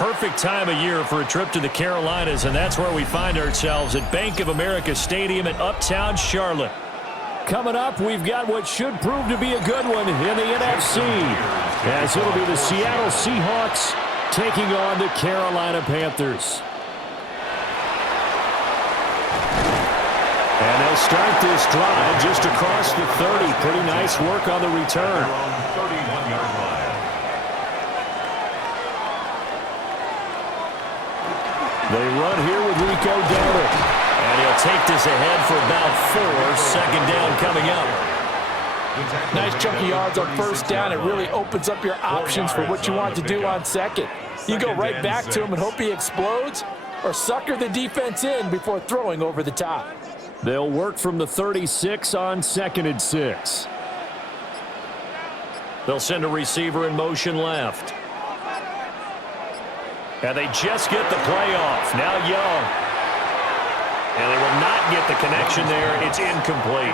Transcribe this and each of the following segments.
perfect time of year for a trip to the Carolinas, and that's where we find ourselves at Bank of America Stadium in Uptown Charlotte. Coming up, we've got what should prove to be a good one in the NFC, as it'll be the Seattle Seahawks taking on the Carolina Panthers. And they'll start this drive just across the 30. Pretty nice work on the return. They run here with Rico Dowdle. And he'll take this ahead for about 4. Second down coming up. Nice chunk of yards on first down. It really opens up your options for what you want to do on second. You go right back to him and hope he explodes, or sucker the defense in before throwing over the top. They'll work from the 36 on 2nd and 6. They'll send a receiver in motion left. And they just get the play off. Now Young. And they will not get the connection there. It's incomplete.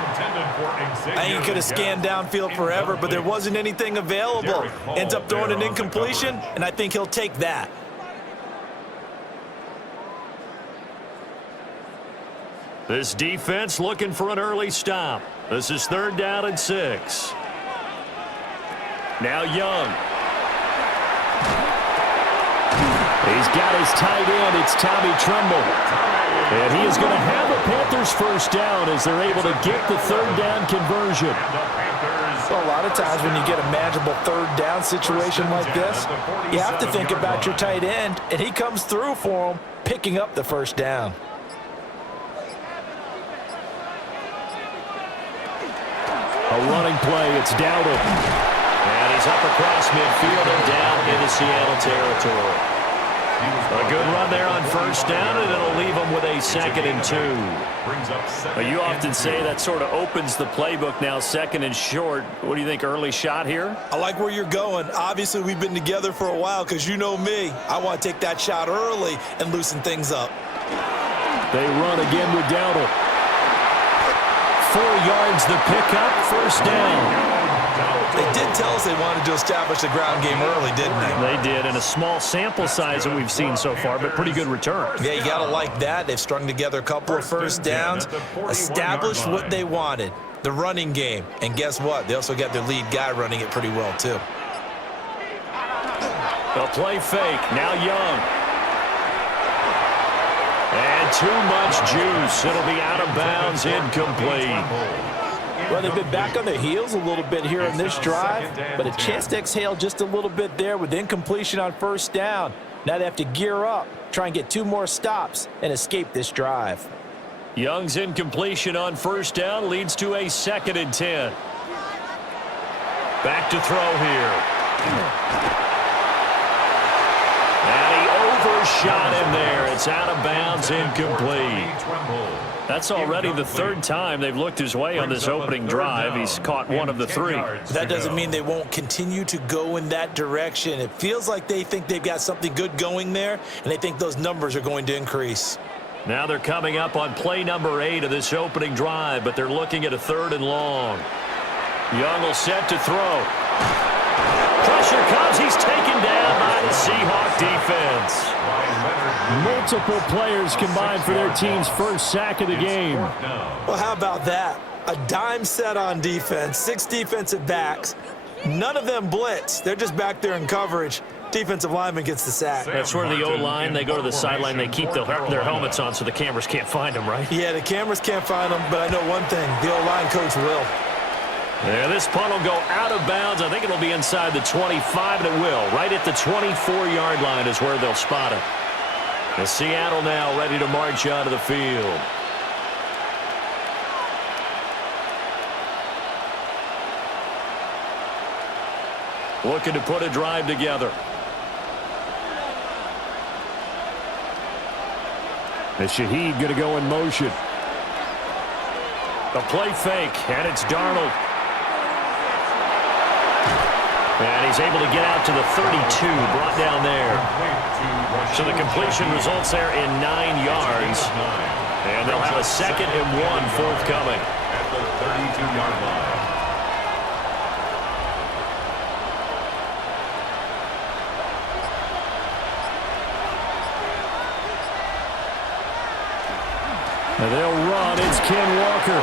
I think he could have scanned downfield forever, but there wasn't anything available. Ends up throwing an incompletion, and I think he'll take that. This defense looking for an early stop. This is 3rd down and 6. Now Young. He's got his tight end. It's Tommy Tremble. And he is going to have a Panthers first down as they're able to get the 3rd down conversion. So a lot of times when you get a manageable 3rd down situation like this, you have to think about your tight end, and he comes through for him, picking up the first down. A running play. It's Dowdle. And he's up across midfield and down into Seattle territory. A good run there on first down, and it'll leave them with a 2nd and 2. You often say that sort of opens the playbook now, 2nd and short. What do you think, early shot here? I like where you're going. Obviously, we've been together for a while because you know me. I want to take that shot early and loosen things up. They run again with Dowdle. 4 yards the pickup, first down. They did tell us they wanted to establish the ground game early, didn't they? They did, and a small sample size that we've seen so far, but pretty good return. Yeah, you got to like that. They've strung together a couple of first downs, established what they wanted, the running game. And guess what? They also got their lead guy running it pretty well, too. They'll play fake. Now Young. And too much juice. It'll be out of bounds, incomplete. Well, they've been back on their heels a little bit here in this drive, but a chance to exhale just a little bit there with incompletion on first down. Now they have to gear up, try and get 2 more stops, and escape this drive. Young's incompletion on first down leads to a 2nd and 10. Back to throw here. And he overshot him there. It's out of bounds, incomplete. That's already the 3rd time they've looked his way on this opening drive. He's caught 1 of the 3. That doesn't mean they won't continue to go in that direction. It feels like they think they've got something good going there, and they think those numbers are going to increase. Now they're coming up on play number 8 of this opening drive, but they're looking at a 3rd and long. Young will set to throw. Pressure comes. He's taken down by the Seahawk defense. Multiple players combined for their team's first sack of the game. Well, how about that? A dime set on defense, 6 defensive backs. None of them blitz. They're just back there in coverage. Defensive lineman gets the sack. That's where the O-line, they go to the sideline, they keep their helmets on so the cameras can't find them, right? Yeah, the cameras can't find them, but I know one thing. The O-line coach will. Yeah, this punt will go out of bounds. I think it'll be inside the 25, and it will. Right at the 24-yard line is where they'll spot it. And Seattle now ready to march onto the field. Looking to put a drive together. And Shaheed going to go in motion. A play fake, and it's Darnold. And he's able to get out to the 32, brought down there. So the completion results there in 9 yards. And they'll have a 2nd and 1 forthcoming. At the 32-yard line. And they'll run. It's Ken Walker.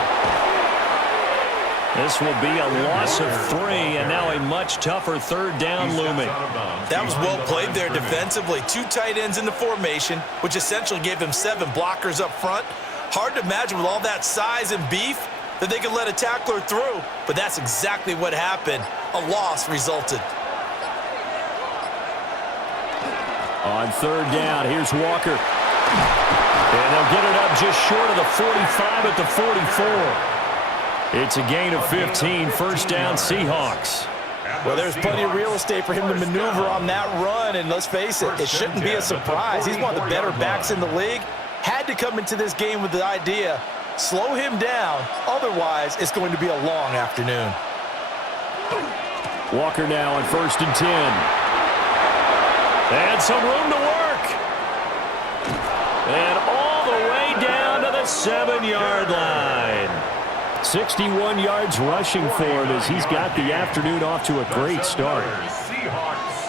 This will be a loss of 3, and now a much tougher third down looming. That was well played there defensively. 2 tight ends in the formation, which essentially gave them 7 blockers up front. Hard to imagine with all that size and beef that they could let a tackler through, but that's exactly what happened. A loss resulted. On third down, here's Walker. And they'll get it up just short of the 45 at the 44. It's a gain of 15, first down Seahawks. Well, there's plenty of real estate for him to maneuver on that run, and let's face it, it shouldn't be a surprise. He's one of the better backs in the league. Had to come into this game with the idea, slow him down, otherwise it's going to be a long afternoon. Walker now on first and 10. And some room to work. And all the way down to the 7-yard line. 61 yards rushing for him as he's got the afternoon off to a great start.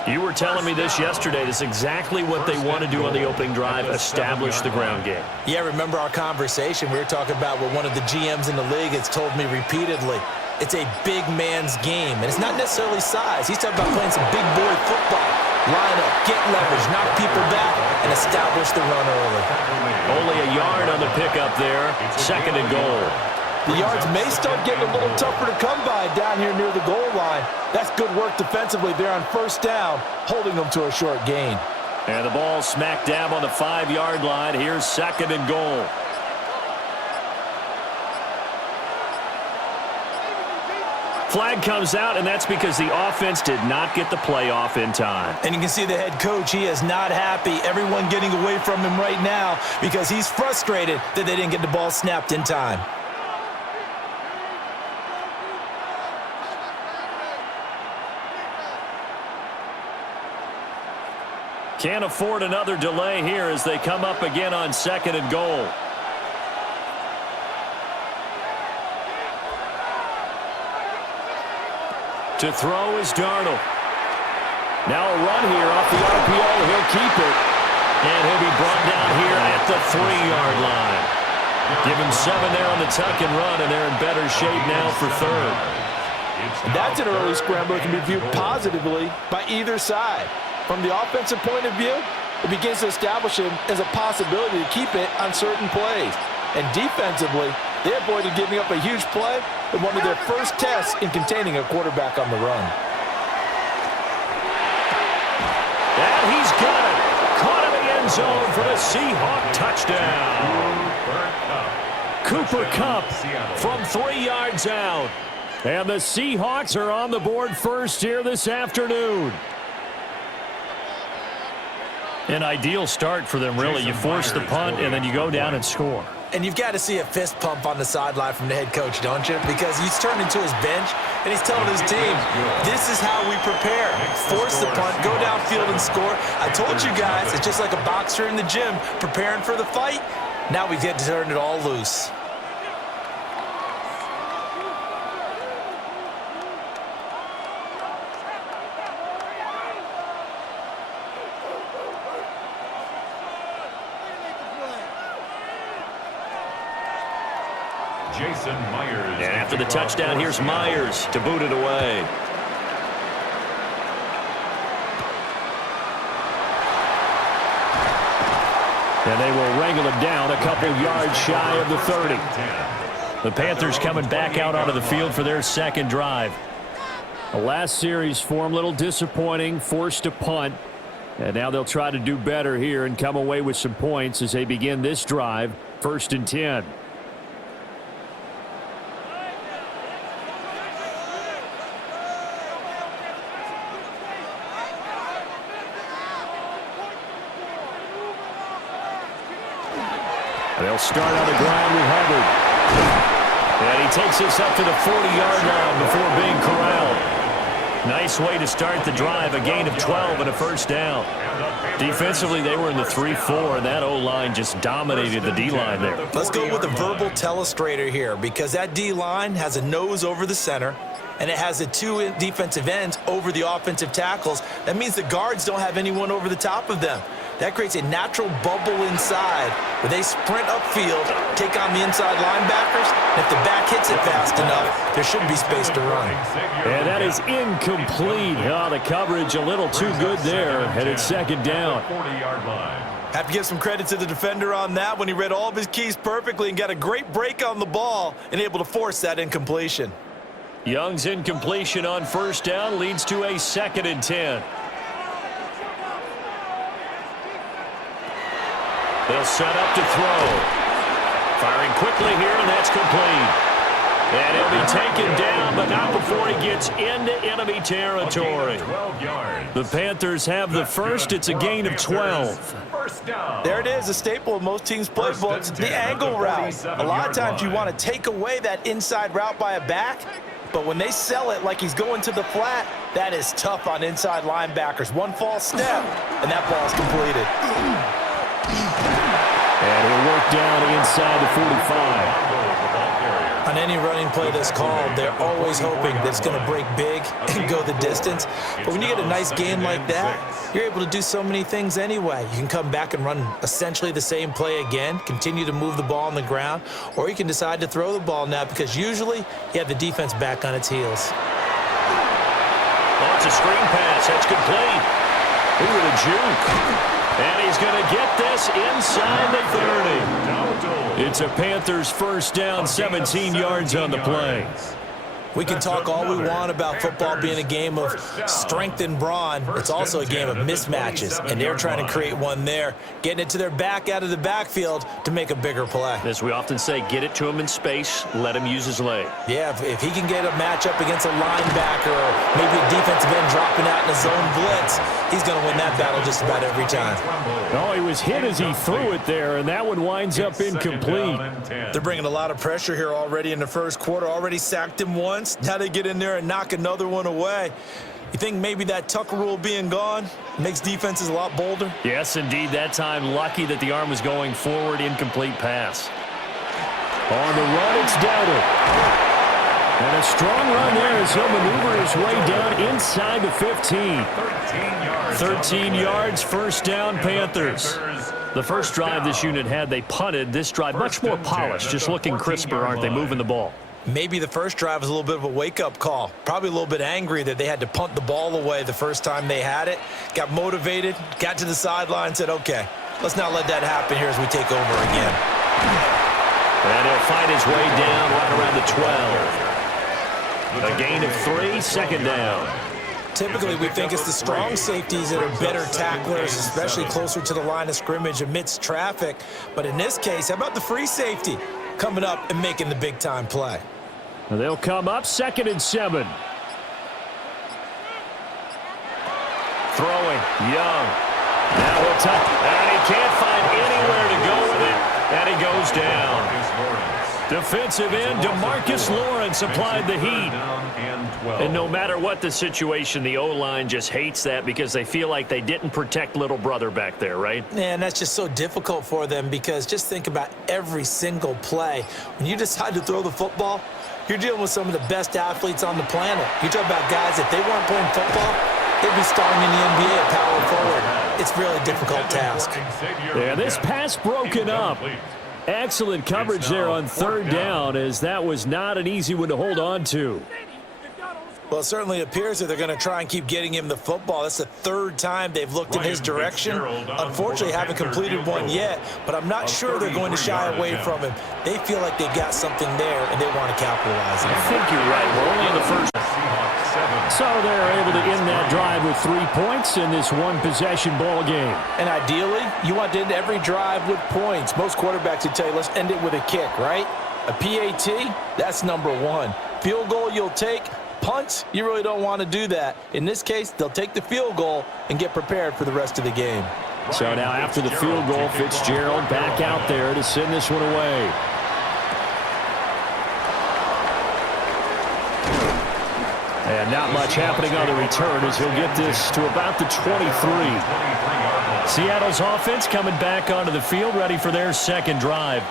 You were telling me this yesterday. This is exactly what they want to do on the opening drive, establish the ground game. Yeah, remember our conversation. We were talking about what one of the GMs in the league has told me repeatedly. It's a big man's game, and it's not necessarily size. He's talking about playing some big boy football. Line up, get leverage, knock people back, and establish the run early. Only a yard on the pickup there. Second and goal. The yards may start getting a little tougher to come by down here near the goal line. That's good work defensively there on first down, holding them to a short gain. And the ball smack dab on the 5-yard line. Here's second and goal. Flag comes out, and that's because the offense did not get the play off in time. And you can see the head coach, he is not happy. Everyone getting away from him right now because he's frustrated that they didn't get the ball snapped in time. Can't afford another delay here as they come up again on second and goal. To throw is Darnold. Now a run here off the RPO. He'll keep it. And he'll be brought down here at the 3-yard line. Give him 7 there on the tuck and run, and they're in better shape now for third. That's an early scramble that can be viewed positively by either side. From the offensive point of view, it begins to establish him as a possibility to keep it on certain plays. And defensively, they avoided giving up a huge play in one of their first tests in containing a quarterback on the run. And he's got it. Caught in the end zone for the Seahawk touchdown. Cooper Kupp from 3 yards out. And the Seahawks are on the board first here this afternoon. An ideal start for them, really. You force the punt, and then you go down and score. And you've got to see a fist pump on the sideline from the head coach, don't you? Because he's turned into his bench, and he's telling his team, this is how we prepare. Force the punt, go downfield and score. I told you guys, it's just like a boxer in the gym preparing for the fight. Now we get to turn it all loose. And after the touchdown, here's Myers to boot it away. And they will wrangle it down a couple yards shy of the 30. The Panthers coming back out onto the field for their second drive. The last series for them, a little disappointing, forced to punt. And now they'll try to do better here and come away with some points as they begin this drive, first and 10. They'll start on the ground with Hubbard. And he takes this up to the 40-yard line before being corralled. Nice way to start the drive, a gain of 12 and a first down. Defensively, they were in the 3-4, and that O-line just dominated the D-line there. Let's go with a verbal telestrator here because that D-line has a nose over the center, and it has the 2 defensive ends over the offensive tackles. That means the guards don't have anyone over the top of them. That creates a natural bubble inside where they sprint upfield, take on the inside linebackers, and if the back hits it fast enough, there should be space to run. And that is incomplete. Oh, the coverage a little too good there, and it's second down. Have to give some credit to the defender on that when he read all of his keys perfectly and got a great break on the ball and able to force that incompletion. Young's incompletion on first down leads to a 2nd and 10. They'll set up to throw. Firing quickly here, and that's complete. And he'll be taken down, but not before he gets into enemy territory. The Panthers have the first. It's a gain of 12. There it is, a staple of most teams' playbooks, the angle route. A lot of times you want to take away that inside route by a back, but when they sell it like he's going to the flat, that is tough on inside linebackers. One false step, and that ball is completed. And he'll work down inside the 45. On any running play that's called, they're always hoping that it's going to break big and go the distance. But when you get a nice gain like that, you're able to do so many things anyway. You can come back and run essentially the same play again, continue to move the ball on the ground, or you can decide to throw the ball now because usually you have the defense back on its heels. Oh, it's a screen pass. That's complete. Ooh, the juke. And he's going to get this inside the 30. It's a Panthers first down, 17 yards on the play. We can talk all we want about football being a game of strength and brawn. It's also a game of mismatches, and they're trying to create one there, getting it to their back out of the backfield to make a bigger play. As we often say, get it to him in space, let him use his leg. Yeah, if he can get a matchup against a linebacker or maybe a defensive end dropping out in a zone blitz, he's going to win that battle just about every time. Oh, he was hit as he threw it there, and that one winds up incomplete. They're bringing a lot of pressure here already in the first quarter. Already sacked him once. Now they get in there and knock another one away. You think maybe that Tucker rule being gone makes defenses a lot bolder? Yes, indeed. That time, lucky that the arm was going forward. Incomplete pass. On the run, it's Dowdle. And a strong run there as he'll maneuver his way down inside the 15. 13 yards, first down, Panthers. The first drive this unit had, they punted. This drive, much more polished, just looking crisper, aren't they, moving the ball? Maybe the first drive was a little bit of a wake-up call. Probably a little bit angry that they had to punt the ball away the first time they had it. Got motivated, got to the sideline, said, okay, let's not let that happen here as we take over again. And he'll fight his way down right around the 12. A gain of 3, second down. Typically, we think it's the strong safeties that are better tacklers, especially closer to the line of scrimmage amidst traffic. But in this case, how about the free safety coming up and making the big-time play? They'll come up, 2nd and 7. Throwing, Young. Now he'll touch, and he can't find anywhere to go with it, and he goes down. Defensive end, DeMarcus Lawrence applied the heat. And no matter what the situation, the O-line just hates that because they feel like they didn't protect little brother back there, right? And that's just so difficult for them because just think about every single play. When you decide to throw the football, you're dealing with some of the best athletes on the planet. You talk about guys, if they weren't playing football, they'd be starting in the NBA at power forward. It's a really difficult task. Yeah, this pass broken up. Excellent coverage there on third down, as that was not an easy one to hold on to. Well, it certainly appears that they're going to try and keep getting him the football. That's the third time they've looked in his direction. Unfortunately, haven't completed one yet, but I'm not sure they're going to shy away from him. They feel like they've got something there, and they want to capitalize on it. I think you're right. We're only in the first. So they're able to end that drive with 3 points in this one-possession ball game. And ideally, you want to end every drive with points. Most quarterbacks would tell you, let's end it with a kick, right? A PAT, that's number 1. Field goal you'll take. Punts, you really don't want to do that. In this case, they'll take the field goal and get prepared for the rest of the game. So now after the field goal, Fitzgerald back out there to send this one away. And not much happening on the return as he'll get this to about the 23. Seattle's offense coming back onto the field, ready for their second drive.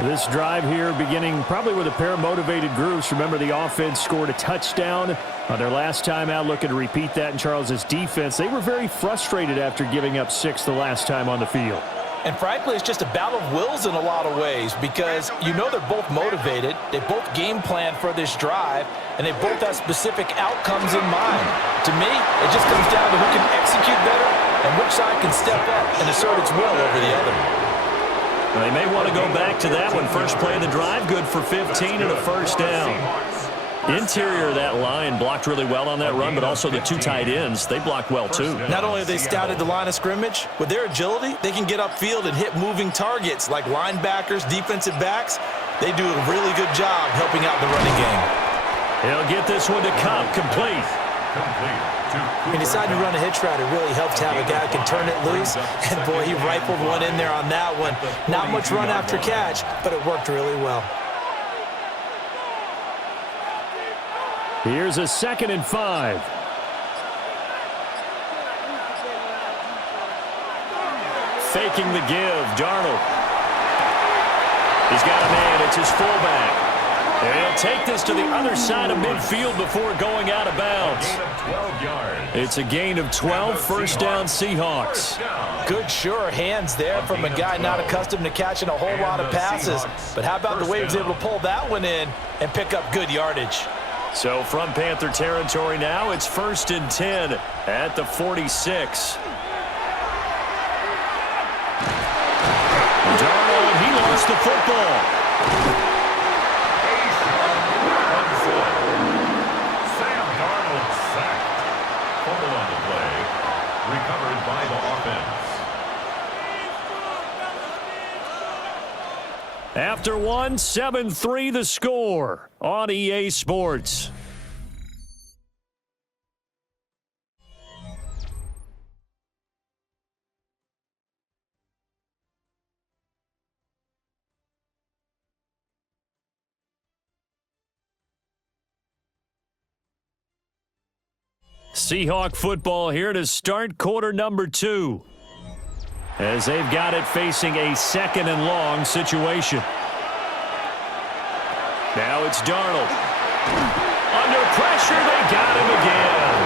This drive here beginning probably with a pair of motivated groups. Remember, the offense scored a touchdown on their last time out, looking to repeat that in Charles's defense. They were very frustrated after giving up 6 the last time on the field. And frankly, it's just a battle of wills in a lot of ways because you know they're both motivated, they both game plan for this drive, and they both have specific outcomes in mind. To me, it just comes down to who can execute better and which side can step up and assert its will over the other. They may want to go back to that one. First play of the drive, good for 15 and a first down. Interior of that line blocked really well on that run, but also the 2 tight ends, they blocked well too. Not only have they scouted the line of scrimmage, with their agility, they can get upfield and hit moving targets like linebackers, defensive backs. They do a really good job helping out the running game. He'll get this one to Cobb, complete. He decided to run a hitch route. It really helps to have a guy who can turn it loose. And, boy, he rifled one in there on that one. Not much run after catch, but it worked really well. Here's a 2nd and 5. Faking the give, Darnold. He's got a man, it's his fullback. And he'll take this to the other side of midfield before going out of bounds. It's a gain of 12, first down Seahawks. Good, sure hands there from a guy not accustomed to catching a whole lot of passes. But how about the way he was able to pull that one in and pick up good yardage? So from Panther territory now, it's 1st and 10 at the 46. Darnold, he lost the football. After one, 7-3 the score on EA Sports. Seahawk football here to start quarter number 2. As they've got it facing a 2nd and long situation. Now it's Darnold. Under pressure, they got him again.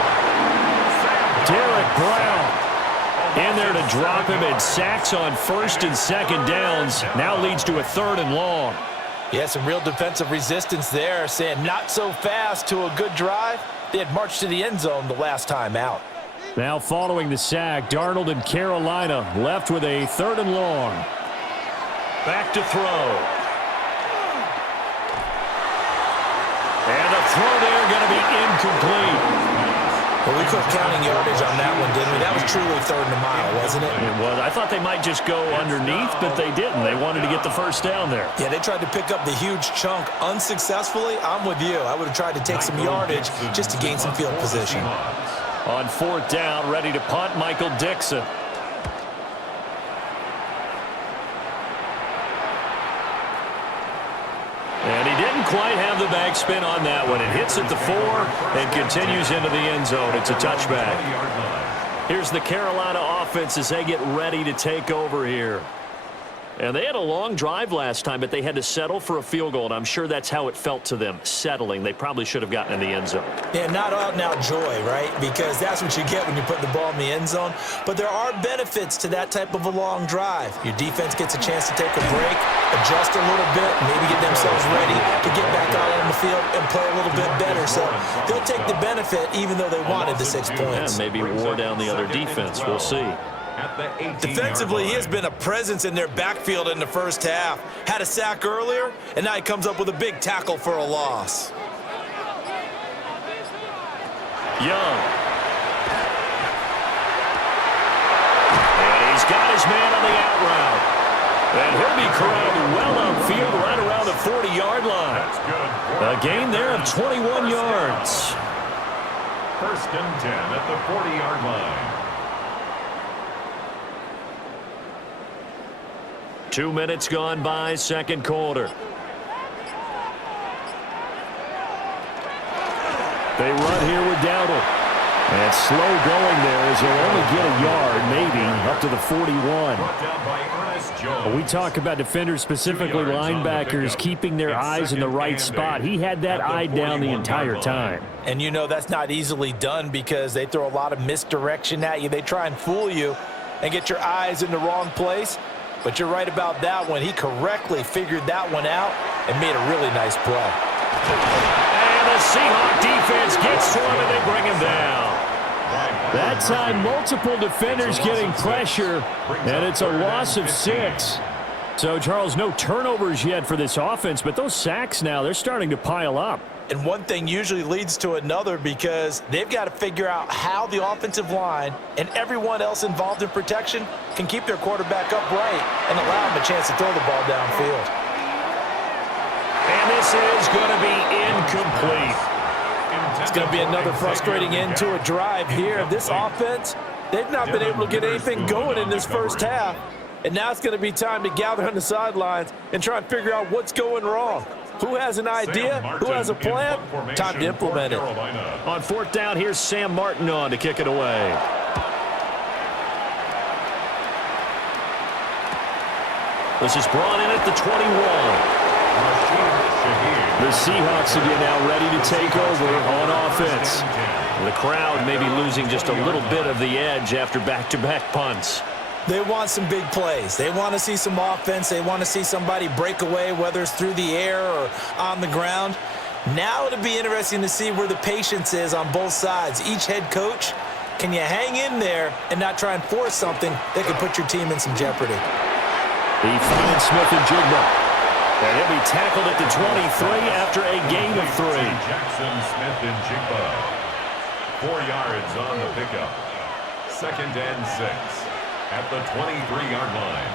Derek Brown in there to drop him, and sacks on 1st and 2nd downs. Now leads to a 3rd and long. Yeah, some real defensive resistance there, saying not so fast to a good drive. They had marched to the end zone the last time out. Now following the sack, Darnold and Carolina left with a 3rd and long. Back to throw. And the throw there going to be incomplete. Well, we quit counting yardage on that one, didn't we? That was truly 3rd and a mile, wasn't it? It was. I thought they might just go underneath, but they didn't. They wanted to get the first down there. Yeah, they tried to pick up the huge chunk unsuccessfully. I'm with you. I would have tried to take some yardage just to gain some field position. On 4th down, ready to punt, Michael Dixon. And he didn't quite have the backspin on that one. It hits at the 4 and continues into the end zone. It's a touchback. Here's the Carolina offense as they get ready to take over here. And they had a long drive last time, but they had to settle for a field goal, and I'm sure that's how it felt to them, settling. They probably should have gotten in the end zone. Yeah, not out-and-out joy, right? Because that's what you get when you put the ball in the end zone. But there are benefits to that type of a long drive. Your defense gets a chance to take a break, adjust a little bit, maybe get themselves ready to get back out on the field and play a little bit better. So they'll take the benefit even though they wanted the 6 points. Yeah, maybe wore down the other defense. We'll see. Defensively, he has been a presence in their backfield in the first half. Had a sack earlier, and now he comes up with a big tackle for a loss. Young. And he's got his man on the out route. And he'll be corralled well upfield right around the 40-yard line. A gain there of 21 yards. 1st and 10 at the 40-yard line. 2 minutes gone by, 2nd quarter. They run here with Dowdle. And slow going there as he'll only get a yard, maybe, up to the 41. We talk about defenders, specifically linebackers, keeping their eyes in the right spot. He had that eye down the entire time. And you know that's not easily done because they throw a lot of misdirection at you. They try and fool you and get your eyes in the wrong place. But you're right about that one. He correctly figured that one out and made a really nice play. And the Seahawks defense gets to him and they bring him down. That time, multiple defenders getting pressure, and it's a loss of 6. So, Charles, no turnovers yet for this offense, but those sacks now, they're starting to pile up. And one thing usually leads to another because they've got to figure out how the offensive line and everyone else involved in protection can keep their quarterback upright and allow him a chance to throw the ball downfield. And this is going to be incomplete. It's going to be another frustrating end to a drive here. This offense, they've not been able to get anything going in this first half. And now it's going to be time to gather on the sidelines and try and figure out what's going wrong. Who has an idea? Who has a plan? Time to implement it. On fourth down, here's Sam Martin on to kick it away. This is brought in at the 21. The Seahawks again now ready to take over on offense. The crowd may be losing just a little bit of the edge after back-to-back punts. They want some big plays. They want to see some offense. They want to see somebody break away, whether it's through the air or on the ground. Now it'll be interesting to see where the patience is on both sides. Each head coach, can you hang in there and not try and force something that could put your team in some jeopardy? He finds Smith and Jigba. And he'll be tackled at the 23 after a gain of 3. Jackson, Smith, and Jigba. 4 yards on the pickup. 2nd and 6 at the 23-yard line.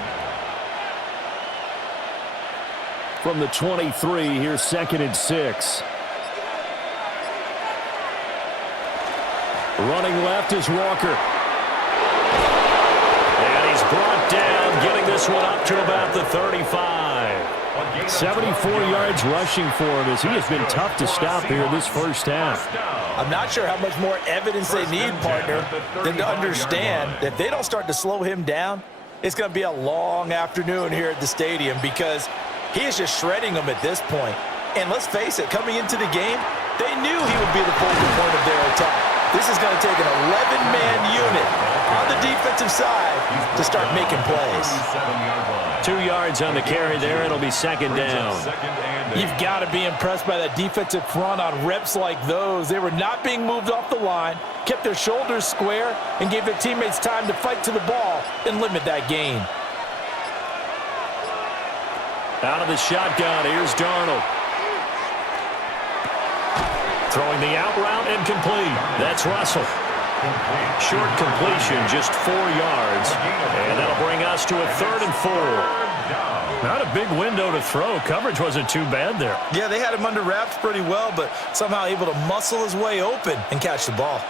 From the 23, here's 2nd and 6. Running left is Walker. And he's brought down, getting this one up to about the 35. 74 yards rushing for him as he has been tough to stop here this first half. I'm not sure how much more evidence they need, partner, than to understand that if they don't start to slow him down, it's going to be a long afternoon here at the stadium because he is just shredding them at this point. And let's face it, coming into the game, they knew he would be the focal point of their attack. This is going to take an 11-man unit on the defensive side to start making plays. 2 yards on the carry there. It'll be 2nd down. You've got to be impressed by that defensive front on reps like those. They were not being moved off the line, kept their shoulders square, and gave their teammates time to fight to the ball and limit that gain. Out of the shotgun, here's Darnold. Throwing the out route and complete. That's Russell. Short completion, just 4 yards. And that'll bring us to a 3rd and 4. Not a big window to throw. Coverage wasn't too bad there. Yeah, they had him under wraps pretty well, but somehow able to muscle his way open and catch the ball.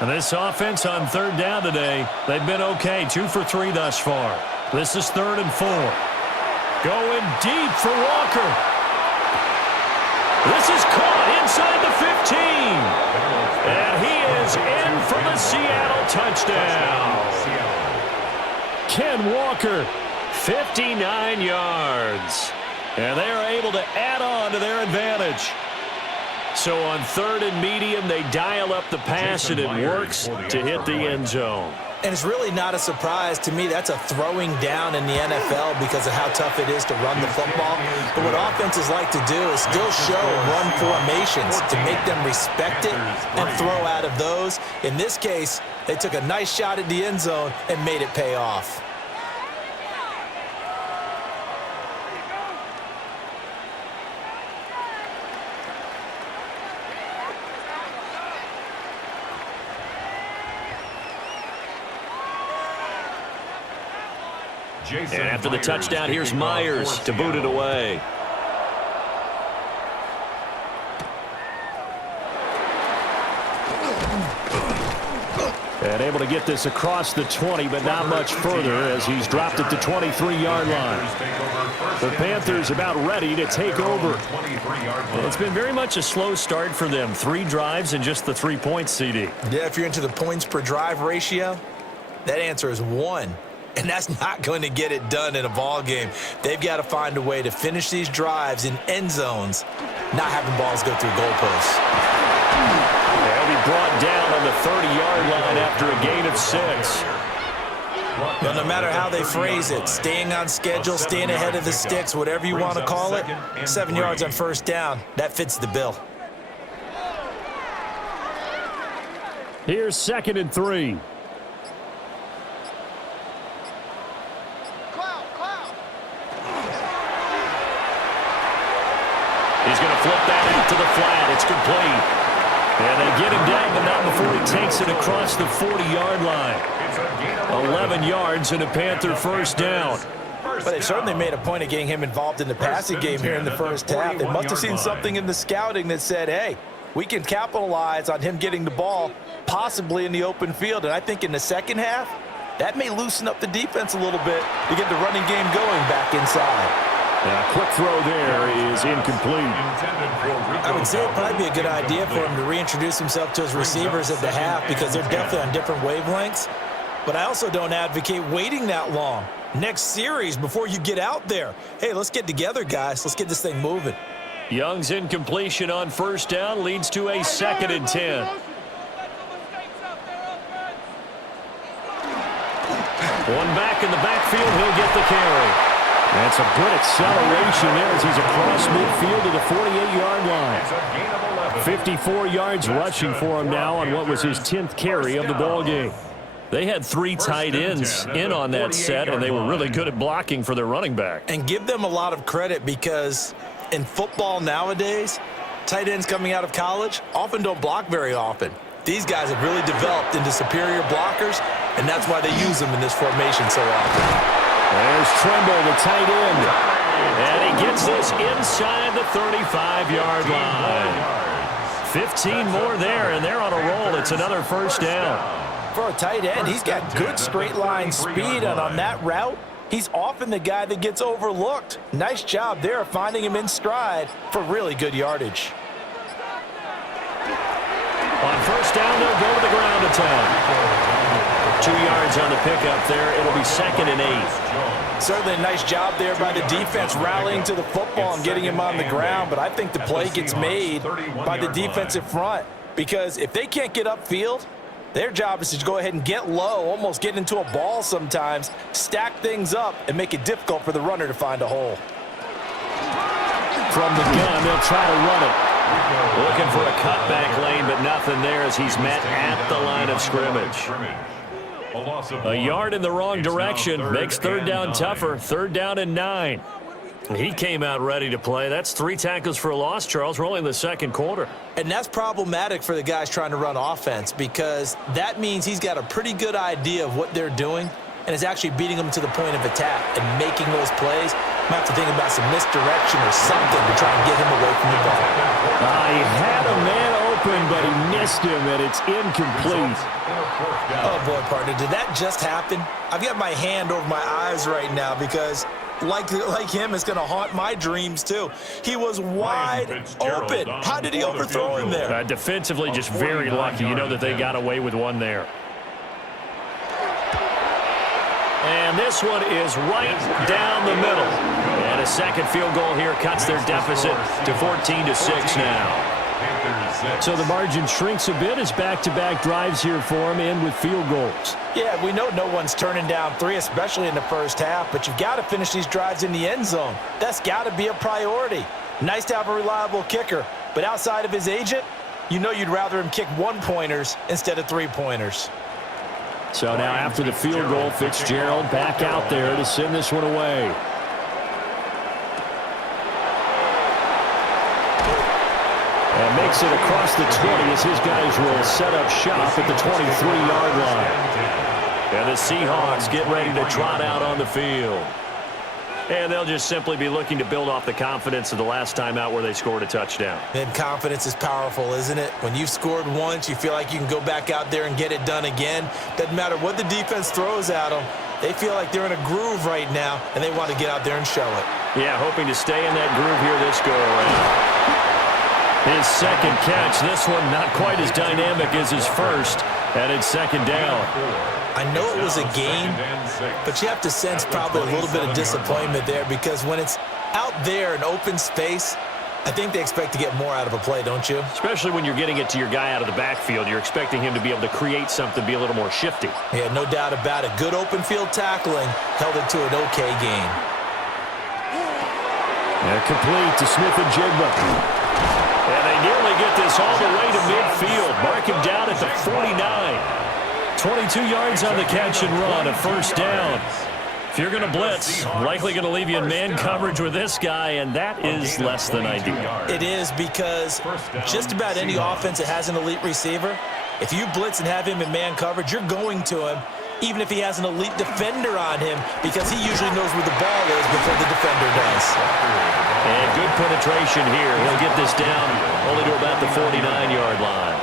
And this offense on 3rd down today, they've been okay. 2 for 3 thus far. This is 3rd and 4. Going deep for Walker. This is caught inside the 15. And he is in for the Seattle touchdown. Ken Walker, 59 yards. And they are able to add on to their advantage. So on 3rd and medium, they dial up the pass, and it works to hit the end zone. And it's really not a surprise to me. That's a throwing down in the NFL because of how tough it is to run the football. But what offenses like to do is still show run formations to make them respect it and throw out of those. In this case, they took a nice shot at the end zone and made it pay off. And after the touchdown, here's Myers to boot it away. And able to get this across the 20, but not much further as he's dropped it to 23-yard line. The Panthers about ready to take over. It's been very much a slow start for them. 3 drives and just the 3 points, CD. Yeah, if you're into the points per drive ratio, that answer is 1. And that's not going to get it done in a ball game. They've got to find a way to finish these drives in end zones, not having balls go through goalposts. They'll be brought down on the 30-yard line after a gain of 6. Well, no matter how they phrase it, staying on schedule, staying ahead of the sticks, whatever you want to call it, 7 yards on first down, that fits the bill. Here's 2nd and 3. He's going to flip that out to the flat. It's complete. And they get him down, but not before he takes it across the 40-yard line. 11 yards and a Panther first down. But they certainly made a point of getting him involved in the passing game here in the first half. They must have seen something in the scouting that said, hey, we can capitalize on him getting the ball, possibly in the open field. And I think in the second half, that may loosen up the defense a little bit to get the running game going back inside. A quick throw there is incomplete. I would say it'd probably be a good idea for him to reintroduce himself to his receivers at the half because they're definitely on different wavelengths. But I also don't advocate waiting that long. Next series before you get out there. Hey, let's get together, guys. Let's get this thing moving. Young's incompletion on first down leads to a 2nd and 10. One back in the backfield, he'll get the carry. That's a good acceleration there as he's across midfield to the 48-yard line. 54 yards rushing for him now on what was his 10th carry of the ball game. They had 3 tight ends in on that set, and they were really good at blocking for their running back. And give them a lot of credit because in football nowadays, tight ends coming out of college often don't block very often. These guys have really developed into superior blockers, and that's why they use them in this formation so often. There's Trimble, the tight end. And he gets this inside the 35-yard line. 15 more there, and they're on a roll. It's another first down. For a tight end, he's got good straight line speed, and on that route, he's often the guy that gets overlooked. Nice job there of finding him in stride for really good yardage. On first down, they'll go to the ground attack. 2 yards on the pickup there. It'll be 2nd and 8. Certainly a nice job there by the defense rallying to the football and getting him on the ground, but I think the play gets made by the defensive front because if they can't get upfield, their job is to go ahead and get low, almost get into a ball sometimes, stack things up, and make it difficult for the runner to find a hole. From the gun, they'll try to run it. Looking for a cutback lane, but nothing there as he's met at the line of scrimmage. A yard in the wrong direction makes third down tougher. 3rd down and 9. He came out ready to play. That's 3 tackles for a loss, Charles. We're only in the 2nd quarter. And that's problematic for the guys trying to run offense because that means he's got a pretty good idea of what they're doing and is actually beating them to the point of attack and making those plays. Might have to think about some misdirection or something to try and get him away from the ball. He had a man open, but he missed him, and it's incomplete. Oh, boy, partner, did that just happen? I've got my hand over my eyes right now because, like him, it's going to haunt my dreams, too. He was wide open. How did he overthrow him there? Defensively, just very lucky. You know that they got away with one there. And this one is right down the middle. And a 2nd field goal here cuts their deficit to 14-6 now. So the margin shrinks a bit as back-to-back drives here for him and with field goals. Yeah, we know no one's turning down 3, especially in the first half, but you've got to finish these drives in the end zone. That's got to be a priority. Nice to have a reliable kicker, but outside of his agent, you know you'd rather him kick 1-pointers instead of 3-pointers. So now after the field goal, Fitzgerald back out there to send this one away. And makes it across the 20 as his guys will set up shop at the 23-yard line. And the Seahawks get ready to trot out on the field. And they'll just simply be looking to build off the confidence of the last time out where they scored a touchdown. And confidence is powerful, isn't it? When you've scored once, you feel like you can go back out there and get it done again. Doesn't matter what the defense throws at them. They feel like they're in a groove right now, and they want to get out there and show it. Yeah, hoping to stay in that groove here this go-around. His second catch, this one not quite as dynamic as his first, and it's second down. I know it was a gain, but you have to sense probably a little bit of disappointment there because when it's out there in open space, I think they expect to get more out of a play, don't you? Especially when you're getting it to your guy out of the backfield. You're expecting him to be able to create something, be a little more shifty. Yeah, no doubt about it. Good open field tackling held it to an okay gain. Complete to Smith-Njigba. And they nearly get this all the way to midfield. Mark him down at the 49. 22 yards on the catch and run, a first down. If you're going to blitz, likely going to leave you in man coverage with this guy, and that is less than ideal. It is because just about any offense that has an elite receiver, if you blitz and have him in man coverage, you're going to him, even if he has an elite defender on him, because he usually knows where the ball is before the defender does. And good penetration here. He'll get this down only to about the 49-yard line.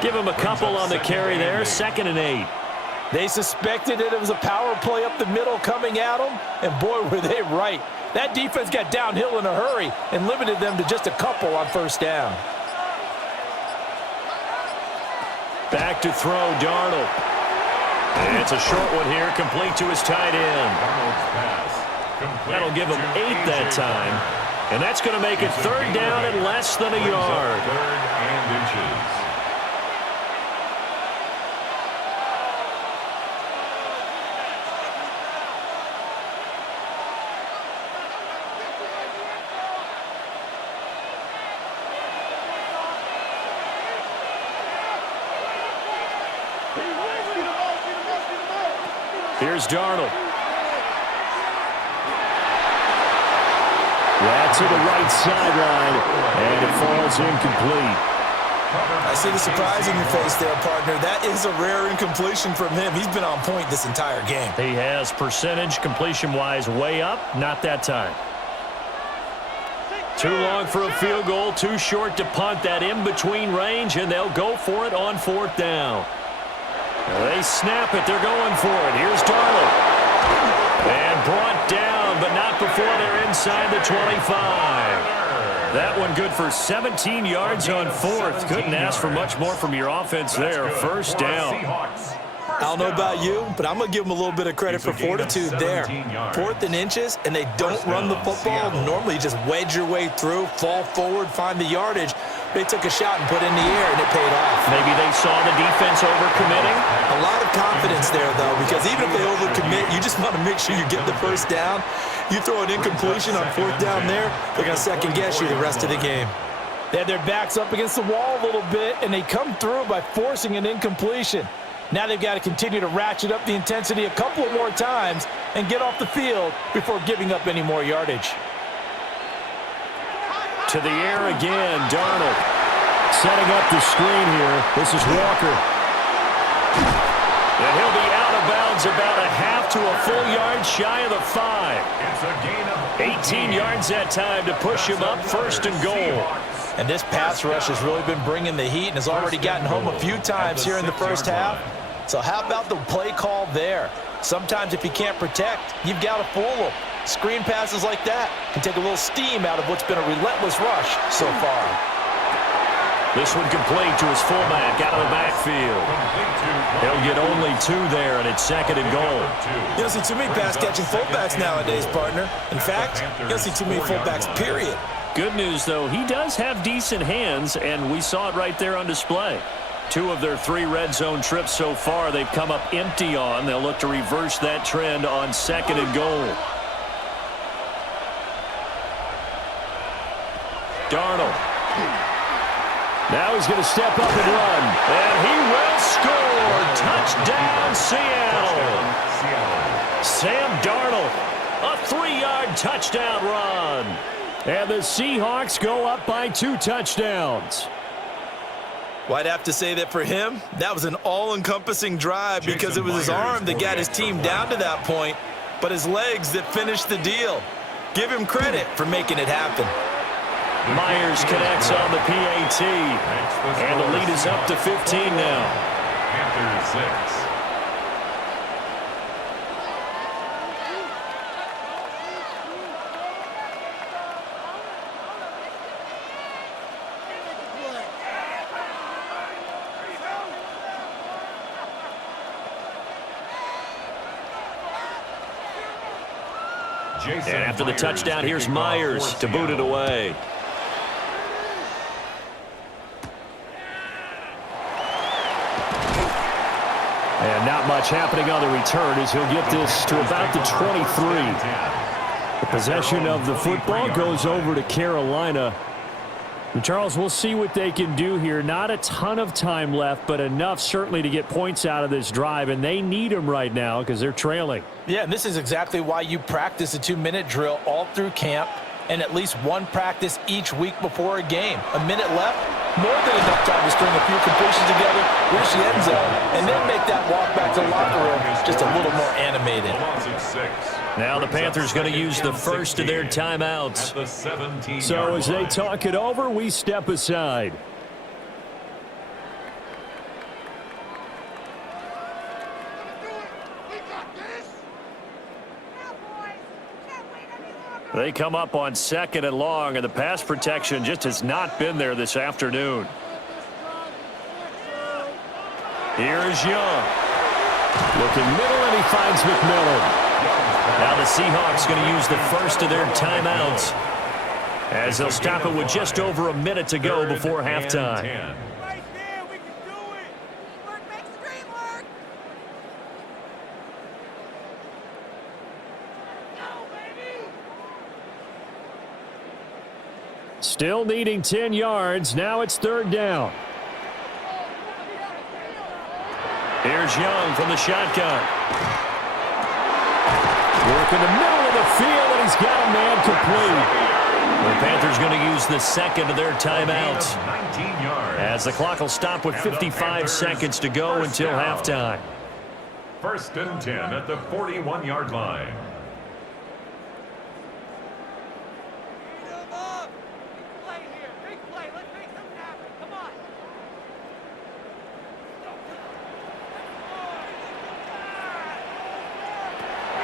Give him a couple on the carry there, 2nd and 8. They suspected that it was a power play up the middle coming at them, and boy, were they right. That defense got downhill in a hurry and limited them to just a couple on first down. Back to throw, Darnold. And it's a short one here, complete to his tight end. That'll give him 8 that time. And that's going to make it 3rd down and less than a yard. 3rd and inches. Here's Darnold. That's to the right sideline, and it falls incomplete. I see the surprise in your face there, partner. That is a rare incompletion from him. He's been on point this entire game. He has percentage completion-wise way up, not that time. Too long for a field goal, too short to punt. That in-between range, and they'll go for it on 4th down. They snap it. They're going for it. Here's Darnold. And brought down, but not before they're inside the 25. That one good for 17 yards on 4th. Couldn't ask for much more from your offense there. First down. I don't know about you, but I'm going to give them a little bit of credit for fortitude there. 4th and inches, and they don't run the football. Normally, you just wedge your way through, fall forward, find the yardage. They took a shot and put it in the air, and it paid off. Maybe they saw the defense overcommitting. A lot of confidence there, though, because even if they overcommit, you just want to make sure you get the first down. You throw an incompletion on 4th down there, they're going to second-guess you the rest of the game. They had their backs up against the wall a little bit, and they come through by forcing an incompletion. Now they've got to continue to ratchet up the intensity a couple of more times and get off the field before giving up any more yardage. To the air again, Darnold. Setting up the screen here. This is Walker. And he'll be out of bounds about a half to a full yard shy of the 5. It's a gain of 18 yards that time to push him up, 1st and goal. And this pass rush has really been bringing the heat and has already gotten home a few times here in the first half. So how about the play call there? Sometimes if you can't protect, you've got to fool them. Screen passes like that can take a little steam out of what's been a relentless rush so far. This one complete to his fullback out of the backfield. He'll get only 2 there, and it's 2nd and goal. You don't see too many pass-catching fullbacks nowadays, partner. In fact, you don't see too many fullbacks, period. Good news, though, he does have decent hands, and we saw it right there on display. 2 of their 3 red zone trips so far they've come up empty on. They'll look to reverse that trend on 2nd and goal. Darnold. Now he's going to step up and run. And he will score. Touchdown, Seattle. Sam Darnold. A 3-yard touchdown run. And the Seahawks go up by 2 touchdowns. Well, I'd have to say that for him, that was an all-encompassing drive because it was his arm that got his team down to that point. but his legs that finished the deal. Give him credit for making it happen. Myers connects on the PAT, and the lead is up to 15 now. Panthers 6. And after the touchdown, here's Myers to boot it away. And not much happening on the return as he'll get this to about the 23. The possession of the football goes over to Carolina. And Charles, we'll see what they can do here. Not a ton of time left, but enough certainly to get points out of this drive, and they need them right now because they're trailing. Yeah, and this is exactly why you practice a 2-minute drill all through camp and at least one practice each week before a game. A minute left, more than enough time to string a few completions together, reach the end zone, and then make that walk back to the locker room just a little more animated. Now the Panthers going to use the first of their timeouts. So as they talk it over, we step aside. They come up on 2nd and long, and the pass protection just has not been there this afternoon. Here's Young. Looking middle, and he finds McMillan. Now the Seahawks going to use the first of their timeouts as they'll stop it with just over a minute to go before halftime. Right there, we can do it. Work makes the dream work. Go, baby. Still needing 10 yards. Now it's 3rd down. Here's Young from the shotgun. Work in the middle of the field, and he's got a man complete. The Panthers going to use the second of their timeouts as the clock will stop with 55 seconds to go until halftime. 1st and 10 at the 41-yard line.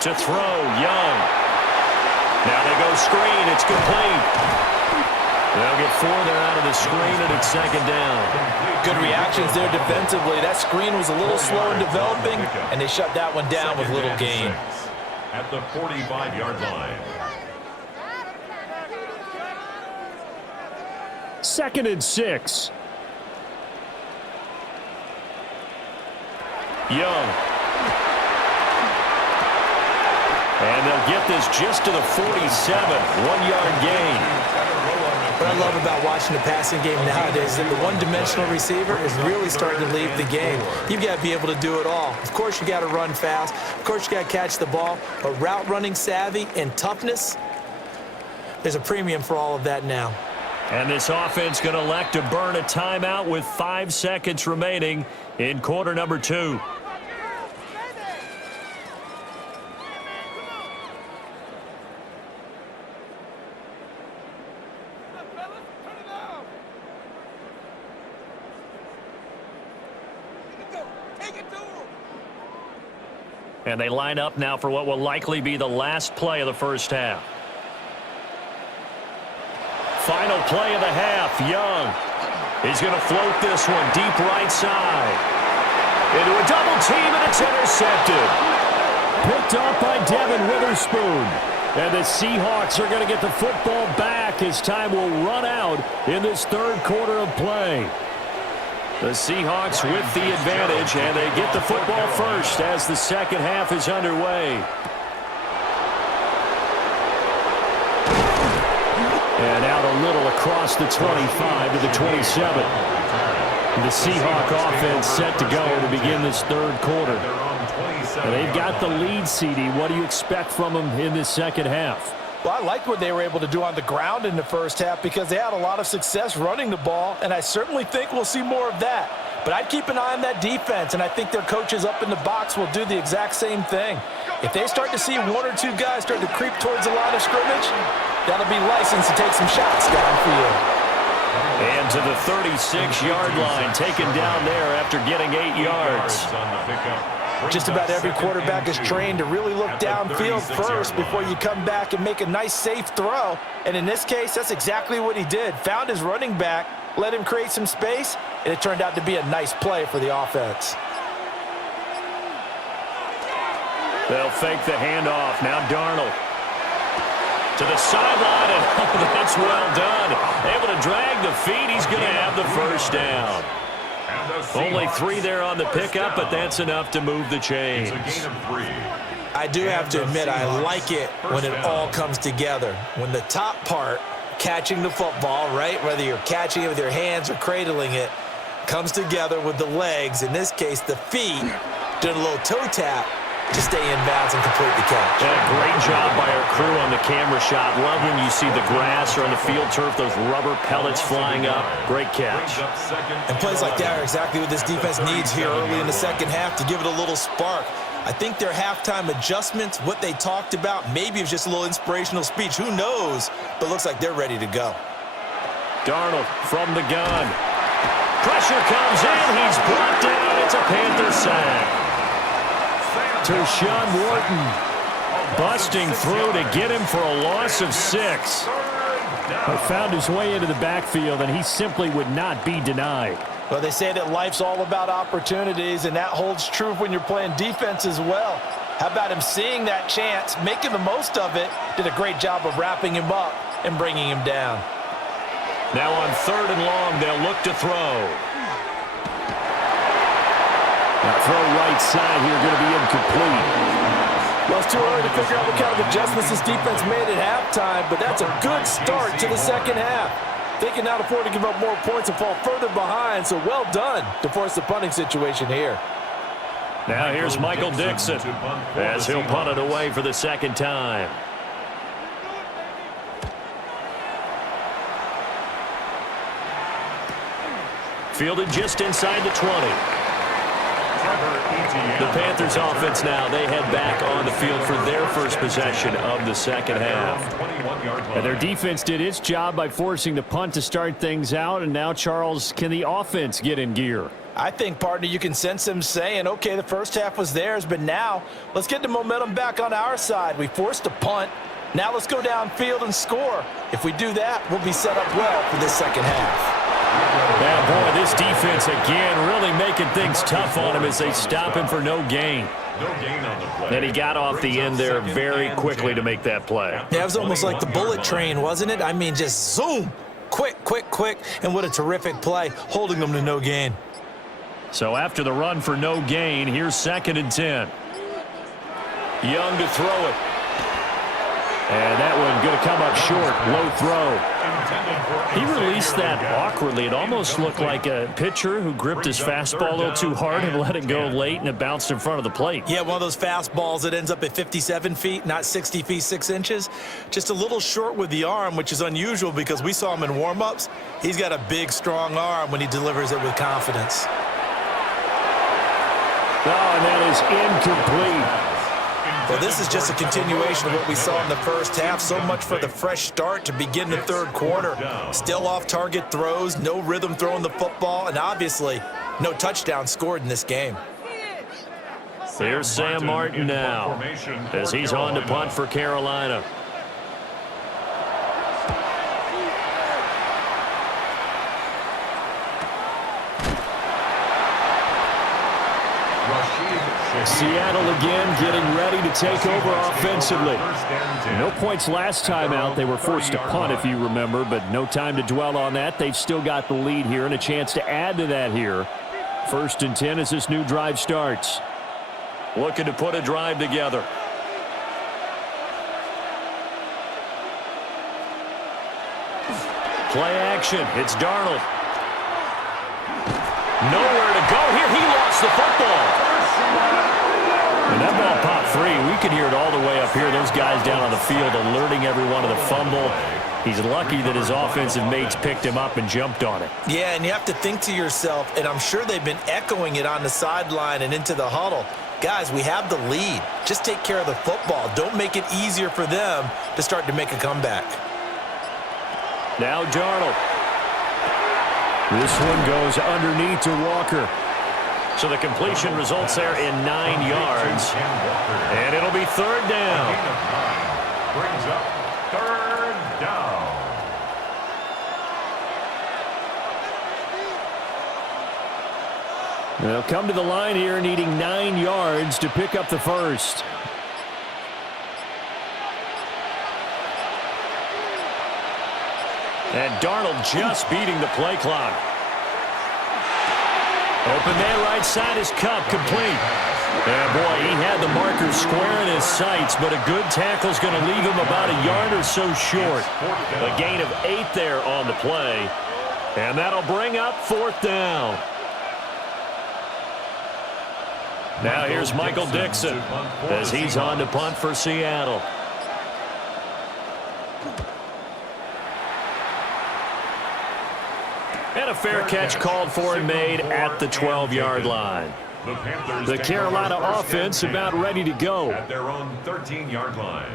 To throw, Young. Now they go screen. It's complete. They'll get 4 there out of the screen, and it's 2nd down. Good reactions there defensively. That screen was a little slow in developing, and they shut that one down with little gain. At the 45-yard line. 2nd and 6. Young. And they'll get this just to the 47. 1-yard gain. What I love about watching the passing game nowadays is that the one-dimensional receiver is really starting to leave the game. You've got to be able to do it all. Of course, you got to run fast. Of course, you got to catch the ball. But route running savvy and toughness, there's a premium for all of that now. And this offense going to elect to burn a timeout with 5 seconds remaining in quarter number 2. And they line up now for what will likely be the last play of the first half. Final play of the half, Young. He's going to float this one deep right side. Into a double team, and it's intercepted. Picked off by Devin Witherspoon. And the Seahawks are going to get the football back as time will run out in this 3rd quarter of play. The Seahawks with the advantage, and they get the football first as the 2nd half is underway. And out a little across the 25 to the 27. The Seahawk offense set to go to begin this 3rd quarter. And they've got the lead, CD. What do you expect from them in this 2nd half? Well, I liked what they were able to do on the ground in the first half because they had a lot of success running the ball, and I certainly think we'll see more of that. But I'd keep an eye on that defense, and I think their coaches up in the box will do the exact same thing. If they start to see one or two guys start to creep towards the line of scrimmage, that'll be licensed to take some shots downfield. And to the 36-yard line, taken down there after getting 8 yards. Just about every quarterback is trained to really look downfield first before you come back and make a nice, safe throw. And in this case, that's exactly what he did. Found his running back, let him create some space, and it turned out to be a nice play for the offense. They'll fake the handoff. Now Darnold to the sideline, and that's well done. Able to drag the feet. He's going to have the first down. Only 3 there on the pickup, but that's enough to move the chains. I do have to admit, I like it when it all comes together. When the top part, catching the football, right, whether you're catching it with your hands or cradling it, comes together with the legs, in this case the feet, doing a little toe tap to stay in bounds and complete the catch. Yeah, great job by our crew on the camera shot. Love when you see the grass or on the field turf, those rubber pellets flying up. Great catch. And plays like that are exactly what this defense needs here early in the second half to give it a little spark. I think their halftime adjustments, what they talked about, maybe it was just a little inspirational speech. Who knows? But it looks like they're ready to go. Darnold from the gun. Pressure comes in. He's brought down. It's a Panther sack. Tershawn Wharton busting through to get him for a loss of 6. He found his way into the backfield, and he simply would not be denied. Well, they say that life's all about opportunities, and that holds true when you're playing defense as well. How about him seeing that chance, making the most of it, did a great job of wrapping him up and bringing him down. Now on 3rd and long, they'll look to throw. That throw right side here going to be incomplete. Well, it's too early to figure out what kind of adjustments this defense made at halftime, but that's a good start to the second half. They can now afford to give up more points and fall further behind, so well done to force the punting situation here. Now here's Michael Dixon as he'll punt it away for the second time. Fielded just inside the 20. The Panthers offense now, they head back on the field for their first possession of the second half. And their defense did its job by forcing the punt to start things out, and now, Charles, can the offense get in gear? I think, partner, you can sense them saying, okay, the first half was theirs, but now let's get the momentum back on our side. We forced a punt. Now let's go downfield and score. If we do that, we'll be set up well for this second half. Yeah, boy, this defense again really making things tough on him as they stop him for no gain. And he got off the end there very quickly to make that play. Yeah, it was almost like the bullet train, wasn't it? I mean, just zoom, quick, quick, quick, and what a terrific play, holding them to no gain. So after the run for no gain, here's 2nd and 10. Young to throw it. And that one going to come up short. Low throw. He released that awkwardly. It almost looked like a pitcher who gripped his fastball a little too hard and let it go late, and it bounced in front of the plate. Yeah, one of those fastballs that ends up at 57 feet, not 60 feet, 6 inches. Just a little short with the arm, which is unusual because we saw him in warm-ups. He's got a big, strong arm when he delivers it with confidence. Oh, and that is incomplete. Well, this is just a continuation of what we saw in the first half. So much for the fresh start to begin the third quarter. Still off-target throws, no rhythm throwing the football, and obviously no touchdown scored in this game. Here's Sam Martin now as he's on to punt for Carolina. Seattle again getting ready to take over offensively. No points last time out. They were forced to punt, if you remember, but no time to dwell on that. They've still got the lead here and a chance to add to that here. 1st and 10 as this new drive starts. Looking to put a drive together. Play action. It's Darnold. Nowhere to go here. He lost the football. And that ball popped free. We could hear it all the way up here. Those guys down on the field alerting everyone of the fumble. He's lucky that his offensive mates picked him up and jumped on it. Yeah, and you have to think to yourself, and I'm sure they've been echoing it on the sideline and into the huddle. Guys, we have the lead. Just take care of the football. Don't make it easier for them to start to make a comeback. Now Darnold. This one goes underneath to Walker. So the completion results there in 9 yards. And it'll be third down. Brings up third down. They'll come to the line here needing 9 yards to pick up the first. And Darnold just beating the play clock. Open man right side is Cup, complete. Yeah, boy, he had the marker square in his sights, but a good tackle is going to leave him about a yard or so short. A gain of 8 there on the play. And that'll bring up fourth down. Now here's Michael Dixon as he's on to punt for Seattle. And a fair catch called for and made at the 12-yard line. The Carolina offense about ready to go. At their own 13-yard line.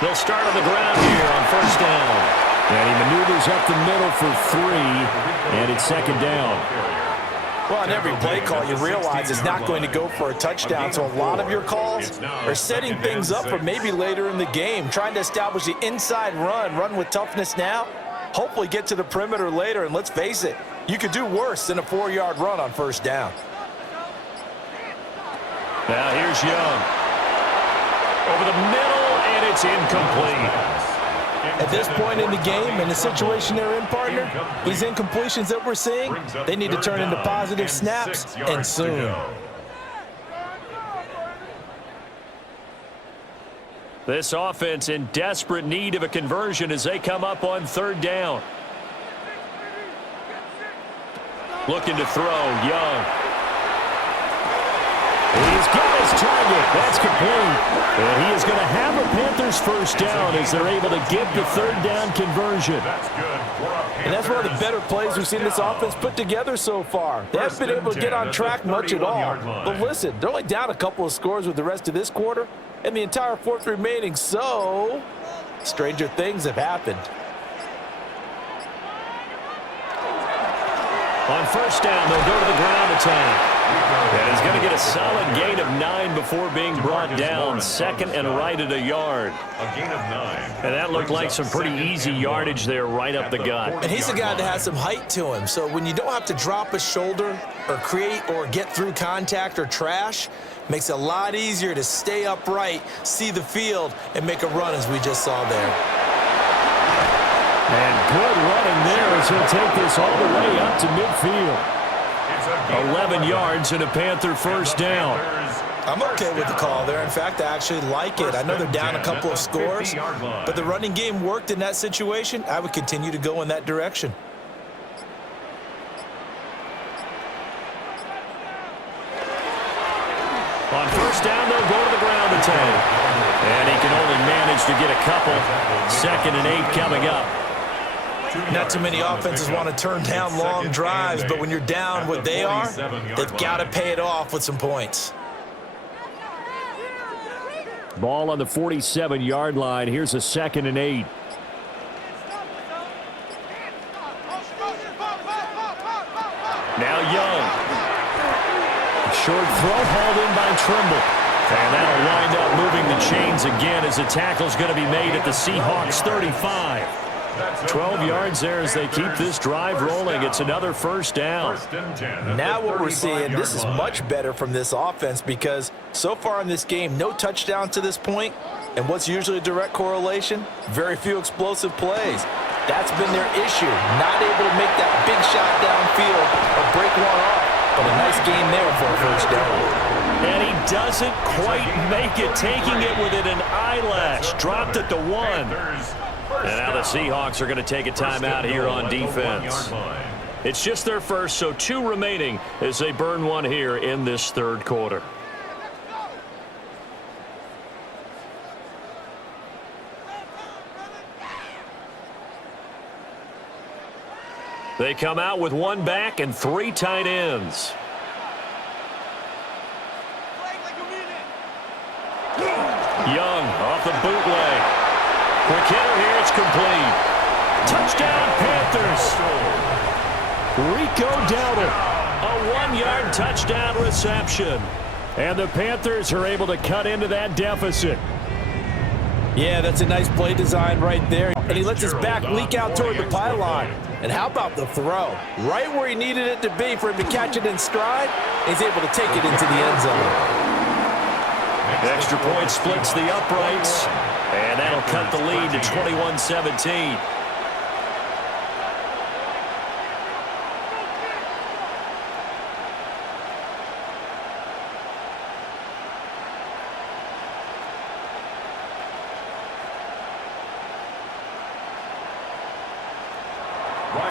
They'll start on the ground here on first down. And he maneuvers up the middle for 3, and it's second down. Well, on every play call, you realize it's not going to go for a touchdown, so a lot of your calls are setting things up for maybe later in the game, trying to establish the inside run with toughness now, hopefully get to the perimeter later, and let's face it, you could do worse than a 4-yard run on first down. Now here's Young. Over the middle, and it's incomplete. At this point in the game, in the situation they're in, partner, these incompletions that we're seeing, they need to turn into positive snaps, and soon. This offense in desperate need of a conversion as they come up on third down. Looking to throw, Young. He's got his target. That's complete. And he is going to have a Panthers first down as they're able to get the third down conversion. And that's one of the better plays we've seen this offense put together so far. They haven't been able to get on track much at all. But listen, they're only down a couple of scores with the rest of this quarter and the entire fourth remaining. So, stranger things have happened. On first down, they'll go to the ground attack. And he's going to get a solid gain of 9 before being brought down. Second and right at a yard. A gain of 9. And that looked like some pretty easy yardage there right up the gut. And he's a guy that has some height to him, so when you don't have to drop a shoulder or create or get through contact or trash, makes it a lot easier to stay upright, see the field, and make a run as we just saw there. And good running there as he'll take this all the way up to midfield. 11 yards and a Panther first down. I'm okay with the call there. In fact, I actually like it. I know they're down a couple of scores, but the running game worked in that situation. I would continue to go in that direction. On first down, they'll go to the ground attack. And he can only manage to get a couple. Second and 8 coming up. Not too many offenses want to turn down long drives, but when you're down what they are, they've got to pay it off with some points. Ball on the 47-yard line. Here's a second and 8. Now Young. Short throw hauled in by Trimble. And that'll wind up moving the chains again as the tackle's going to be made at the Seahawks 35. 12 yards there as they keep this drive rolling. It's another first down. Now what we're seeing, this is much better from this offense because so far in this game, no touchdown to this point, and what's usually a direct correlation? Very few explosive plays. That's been their issue, not able to make that big shot downfield or break one off, but a nice game there for a first down. And he doesn't quite make it, taking it within an eyelash. Dropped at the 1. And now the Seahawks are going to take a timeout here on defense. It's just their first, so 2 remaining as they burn 1 here in this third quarter. They come out with 1 back and 3 tight ends. Young off the bootleg. Quick hitter here, it's complete. Touchdown, Panthers. Rico Dowdle. A 1-yard touchdown reception. And the Panthers are able to cut into that deficit. Yeah, that's a nice play design right there. And he lets his back leak out toward the pylon. And how about the throw? Right where he needed it to be for him to catch it in stride. He's able to take it into the end zone. Extra point splits the uprights. And that'll cut the lead to 21-17.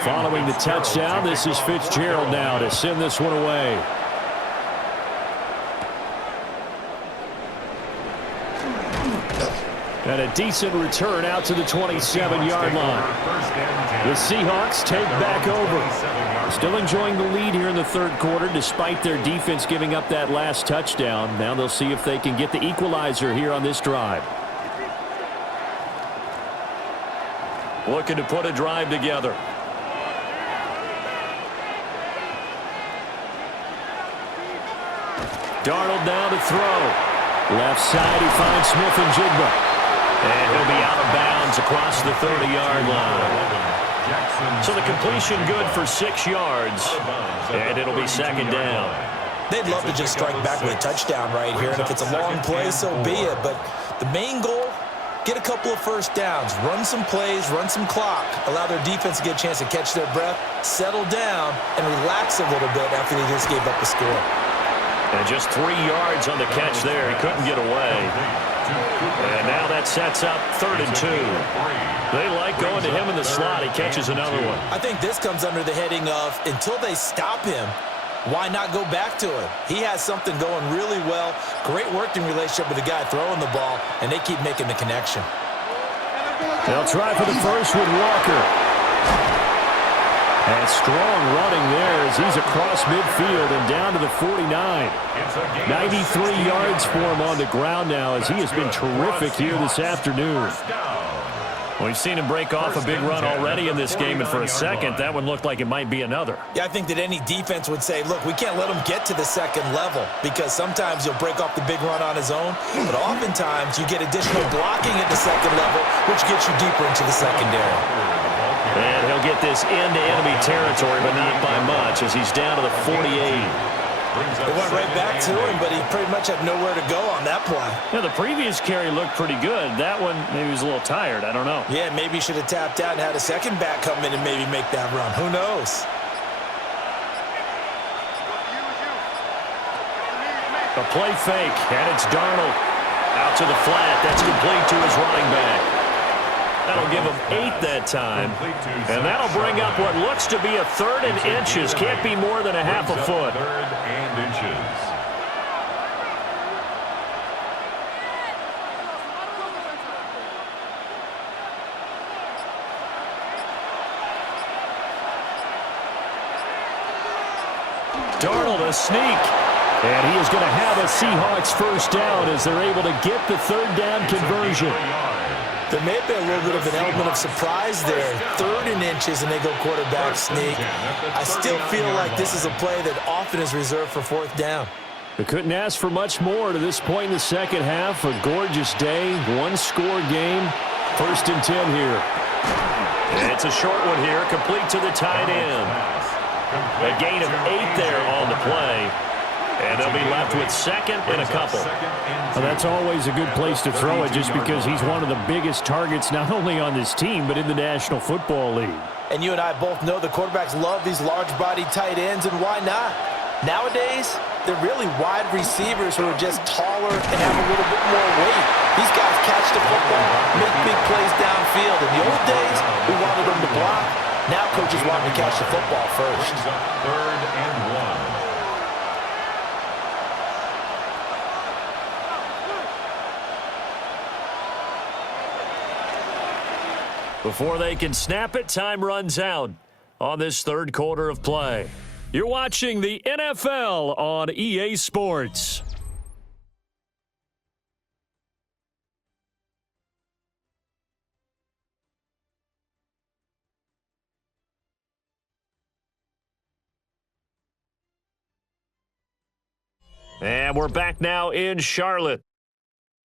Following the touchdown, this is Fitzgerald now to send this one away. And a decent return out to the 27-yard line. The Seahawks take back over. Still enjoying the lead here in the third quarter despite their defense giving up that last touchdown. Now they'll see if they can get the equalizer here on this drive. Looking to put a drive together. Darnold down to throw. Left side, he finds Smith and Jigba. And he'll be out of bounds across the 30-yard line. So the completion good for 6 yards. And it'll be second down. They'd love to just strike back with a touchdown right here. And if it's a long play, so be it. But the main goal, get a couple of first downs. Run some plays, run some clock. Allow their defense to get a chance to catch their breath, settle down, and relax a little bit after they just gave up a score. And just 3 yards on the catch there. He couldn't get away. And now that sets up 3rd and 2. They like going to him in the slot. He catches another one. I think this comes under the heading of until they stop him, why not go back to him? He has something going really well. Great working relationship with the guy throwing the ball, and they keep making the connection. They'll try for the first with Walker. And strong running there as he's across midfield and down to the 49. 93 yards for him on the ground now as he has been terrific here this afternoon. We've seen him break off a big run already in this game, and for a second, that one looked like it might be another. Yeah, I think that any defense would say, look, we can't let him get to the second level because sometimes he'll break off the big run on his own, but oftentimes you get additional blocking at the second level, which gets you deeper into the secondary. And he'll get this into enemy territory, but not by much as he's down to the 48. It went right back to him, but he pretty much had nowhere to go on that play. Yeah, the previous carry looked pretty good. That one, maybe he was a little tired. I don't know. Yeah, maybe he should have tapped out and had a second back come in and maybe make that run. Who knows? A play fake, and it's Darnold. Out to the flat. That's complete to his running back. That'll give him 8 that time. And that'll bring up what looks to be a 3rd and inches. Can't be more than a half a foot. 3rd and inches. Darnold a sneak. And he is going to have a Seahawks first down as they're able to get the 3rd down conversion. There may have been a little bit of an element of surprise there. 3rd and inches, and they go quarterback sneak. I still feel like this is a play that often is reserved for 4th down. They couldn't ask for much more to this point in the second half. A gorgeous day, 1-score game. 1st and 10 here. And it's a short one here, complete to the tight end. A gain of 8 there on the play. And they'll be left with 2nd and a couple. Well, that's always a good place to throw it just because he's one of the biggest targets not only on this team but in the National Football League. And you and I both know the quarterbacks love these large-bodied tight ends, and why not? Nowadays, they're really wide receivers who are just taller and have a little bit more weight. These guys catch the football, make big plays downfield. In the old days, we wanted them to block. Now coaches want them to catch the football first. Third and 1. Before they can snap it, time runs out on this third quarter of play. You're watching the NFL on EA Sports. And we're back now in Charlotte.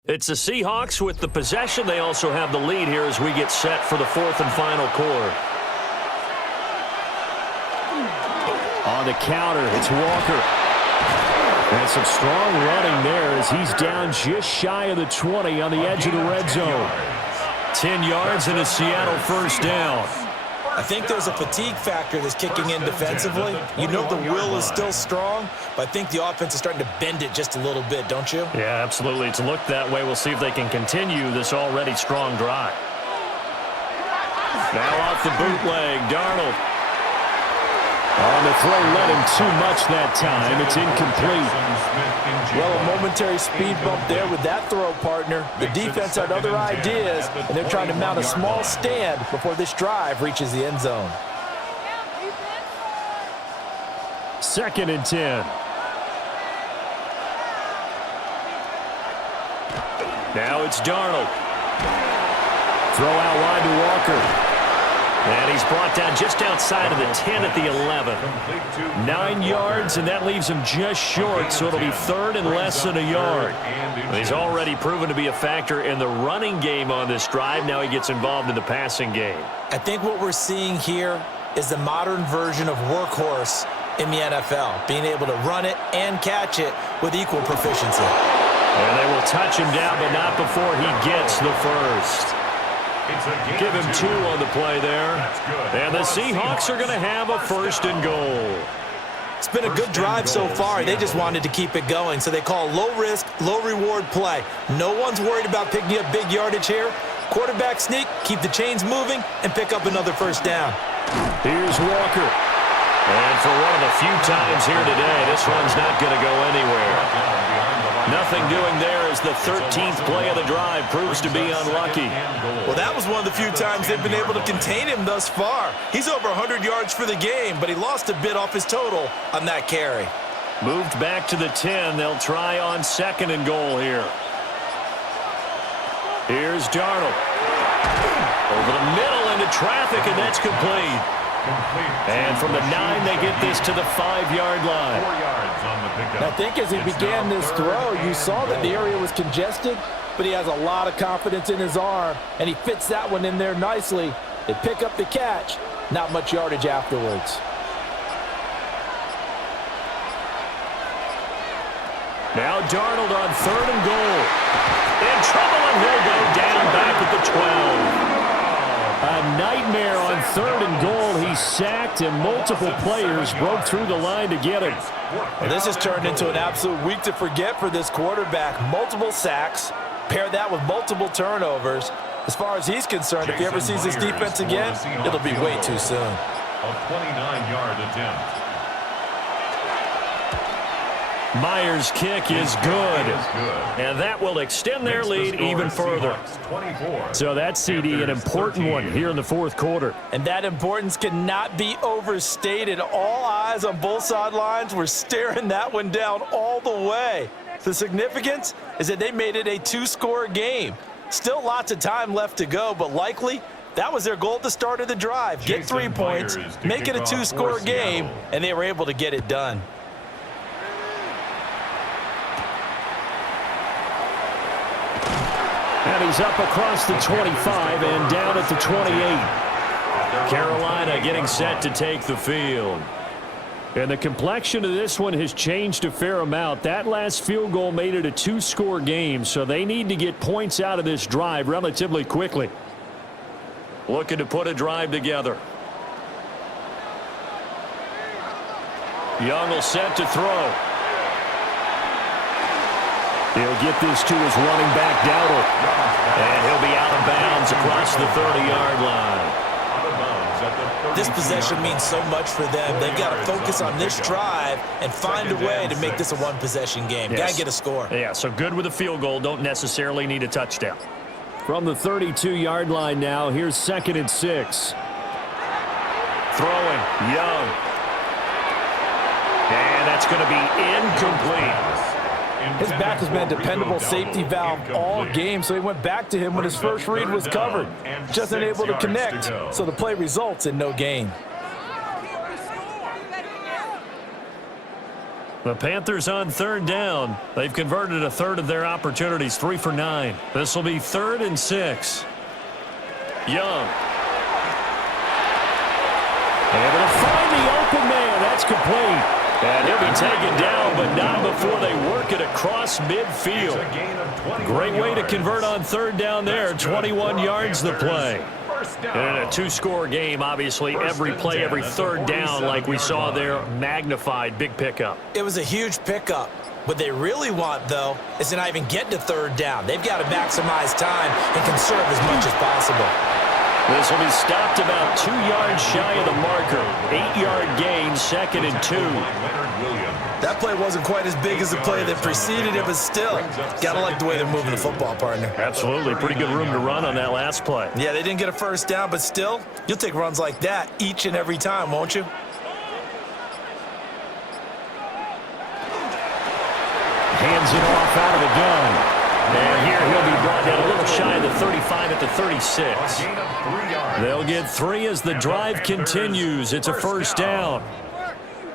It's the Seahawks with the possession. They also have the lead here as we get set for the fourth and final quarter. On the counter, it's Walker. And some strong running there as he's down just shy of the 20 on the edge of the red zone. 10 yards and a Seattle first down. I think there's a fatigue factor that's kicking in defensively. You know the will is still strong, but I think the offense is starting to bend it just a little bit, don't you? Yeah, absolutely. It's looked that way. We'll see if they can continue this already strong drive. Now off the bootleg, Darnold. On the throw, led him too much that time. It's incomplete. Well, a momentary speed bump there with that throw, partner. The defense had other ideas, and they're trying to mount a small stand before this drive reaches the end zone. 2nd and 10. Now it's Darnold. Throw out wide to Walker. And he's brought down just outside of the 10 at the 11. 9 yards, and that leaves him just short, so it'll be third and less than a yard. He's already proven to be a factor in the running game on this drive. Now he gets involved in the passing game. I think what we're seeing here is the modern version of workhorse in the NFL, being able to run it and catch it with equal proficiency. And they will touch him down, but not before he gets the first. Give him 2 on the play there. And the Seahawks are going to have a 1st and goal. It's been a good drive so far. They just wanted to keep it going, so they call low-risk, low-reward play. No one's worried about picking up big yardage here. Quarterback sneak, keep the chains moving, and pick up another first down. Here's Walker. And for one of the few times here today, this one's not going to go anywhere. Nothing doing there as the 13th play of the drive proves to be unlucky. Well, that was one of the few times they've been able to contain him thus far. He's over 100 yards for the game, but he lost a bit off his total on that carry. Moved back to the 10. They'll try on 2nd and goal here. Here's Darnold. Over the middle into traffic, and that's complete. And from the 9, they get this to the 5-yard line. 4 yards on the pickup. I think as he began this throw, you saw that the area was congested, but he has a lot of confidence in his arm, and he fits that one in there nicely. They pick up the catch, not much yardage afterwards. Now Darnold on 3rd and goal. In trouble, and he'll go down back at the 12. A nightmare on 3rd and goal. He's sacked, and multiple players broke through the line to get him. Well, this has turned into an absolute week to forget for this quarterback. Multiple sacks, pair that with multiple turnovers. As far as he's concerned, if he ever sees his defense again, it'll be way too soon. A 29-yard attempt. Myers' kick is good. And that will extend their lead even further. So that's, CD, an important one here in the 4th quarter. And that importance cannot be overstated. All eyes on both sidelines were staring that one down all the way. The significance is that they made it a 2-score game. Still lots of time left to go, but likely that was their goal at the start of the drive. Get 3 points, make it a 2-score game, and they were able to get it done. And he's up across the 25 and down at the 28. Carolina getting set to take the field. And the complexion of this one has changed a fair amount. That last field goal made it a 2-score game, so they need to get points out of this drive relatively quickly. Looking to put a drive together. Young will set to throw. He'll get this to his running back, Dowdle. And he'll be out of bounds across the 30-yard line. This possession means so much for them. They've got to focus on this drive and find a way to make this a one-possession game. Yes. Got to get a score. Yeah, so good with a field goal. Don't necessarily need a touchdown. From the 32-yard line now, here's 2nd and 6. Throwing, Young. And that's going to be incomplete. His back has been a dependable safety valve all game, so he went back to him when his first read was covered. Just unable to connect, so the play results in no gain. The Panthers on 3rd down. They've converted a third of their opportunities, 3 for 9. This will be 3rd and 6. Young. Able to find the open man. That's complete. And he'll be taken down, but not before they work it across midfield. Great way to convert on 3rd down there. 21 yards the play. And in a 2-score game, obviously, every play, every 3rd down, like we saw there, magnified. Big pickup. It was a huge pickup. What they really want, though, is to not even get to 3rd down. They've got to maximize time and conserve as much as possible. This will be stopped about 2 yards shy of the marker. 8-yard gain, 2nd and 2. That play wasn't quite as big as the play that preceded it, but still, gotta like the way they're moving the football, partner. Absolutely. Pretty good room to run on that last play. Yeah, they didn't get a first down, but still, you'll take runs like that each and every time, won't you? Hands it off out of the gun. And here he'll be brought down a little shy of the 35 at the 36. They'll get 3 as the drive continues. It's a 1st down.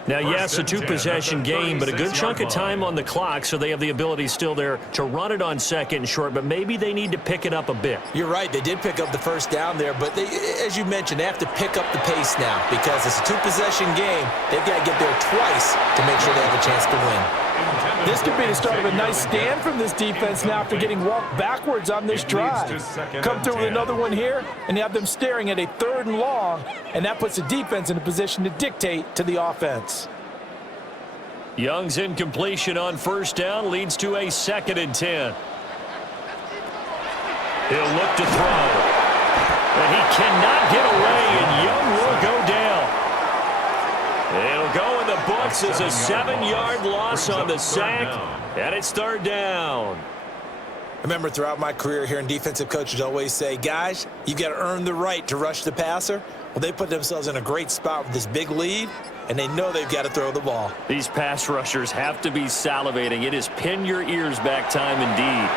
Now, yes, a 2-possession game, but a good chunk of time on the clock, so they have the ability still there to run it on 2nd and short, but maybe they need to pick it up a bit. You're right. They did pick up the 1st down there, but as you mentioned, they have to pick up the pace now because it's a 2-possession game. They've got to get there twice to make sure they have a chance to win. This could be the start of a nice stand from this defense now after getting walked backwards on this drive. Come through with another one here, and you have them staring at a 3rd and long, and that puts the defense in a position to dictate to the offense. Young's incompletion on 1st down leads to a 2nd and 10. He'll look to throw. And he cannot get away, and Young will go down. It'll go in the books as a 7-yard loss on the sack, and it's 3rd down. Remember, throughout my career, hearing defensive coaches always say, guys, you got to earn the right to rush the passer. Well, they put themselves in a great spot with this big lead, and they know they've got to throw the ball. These pass rushers have to be salivating. It is pin your ears back time indeed.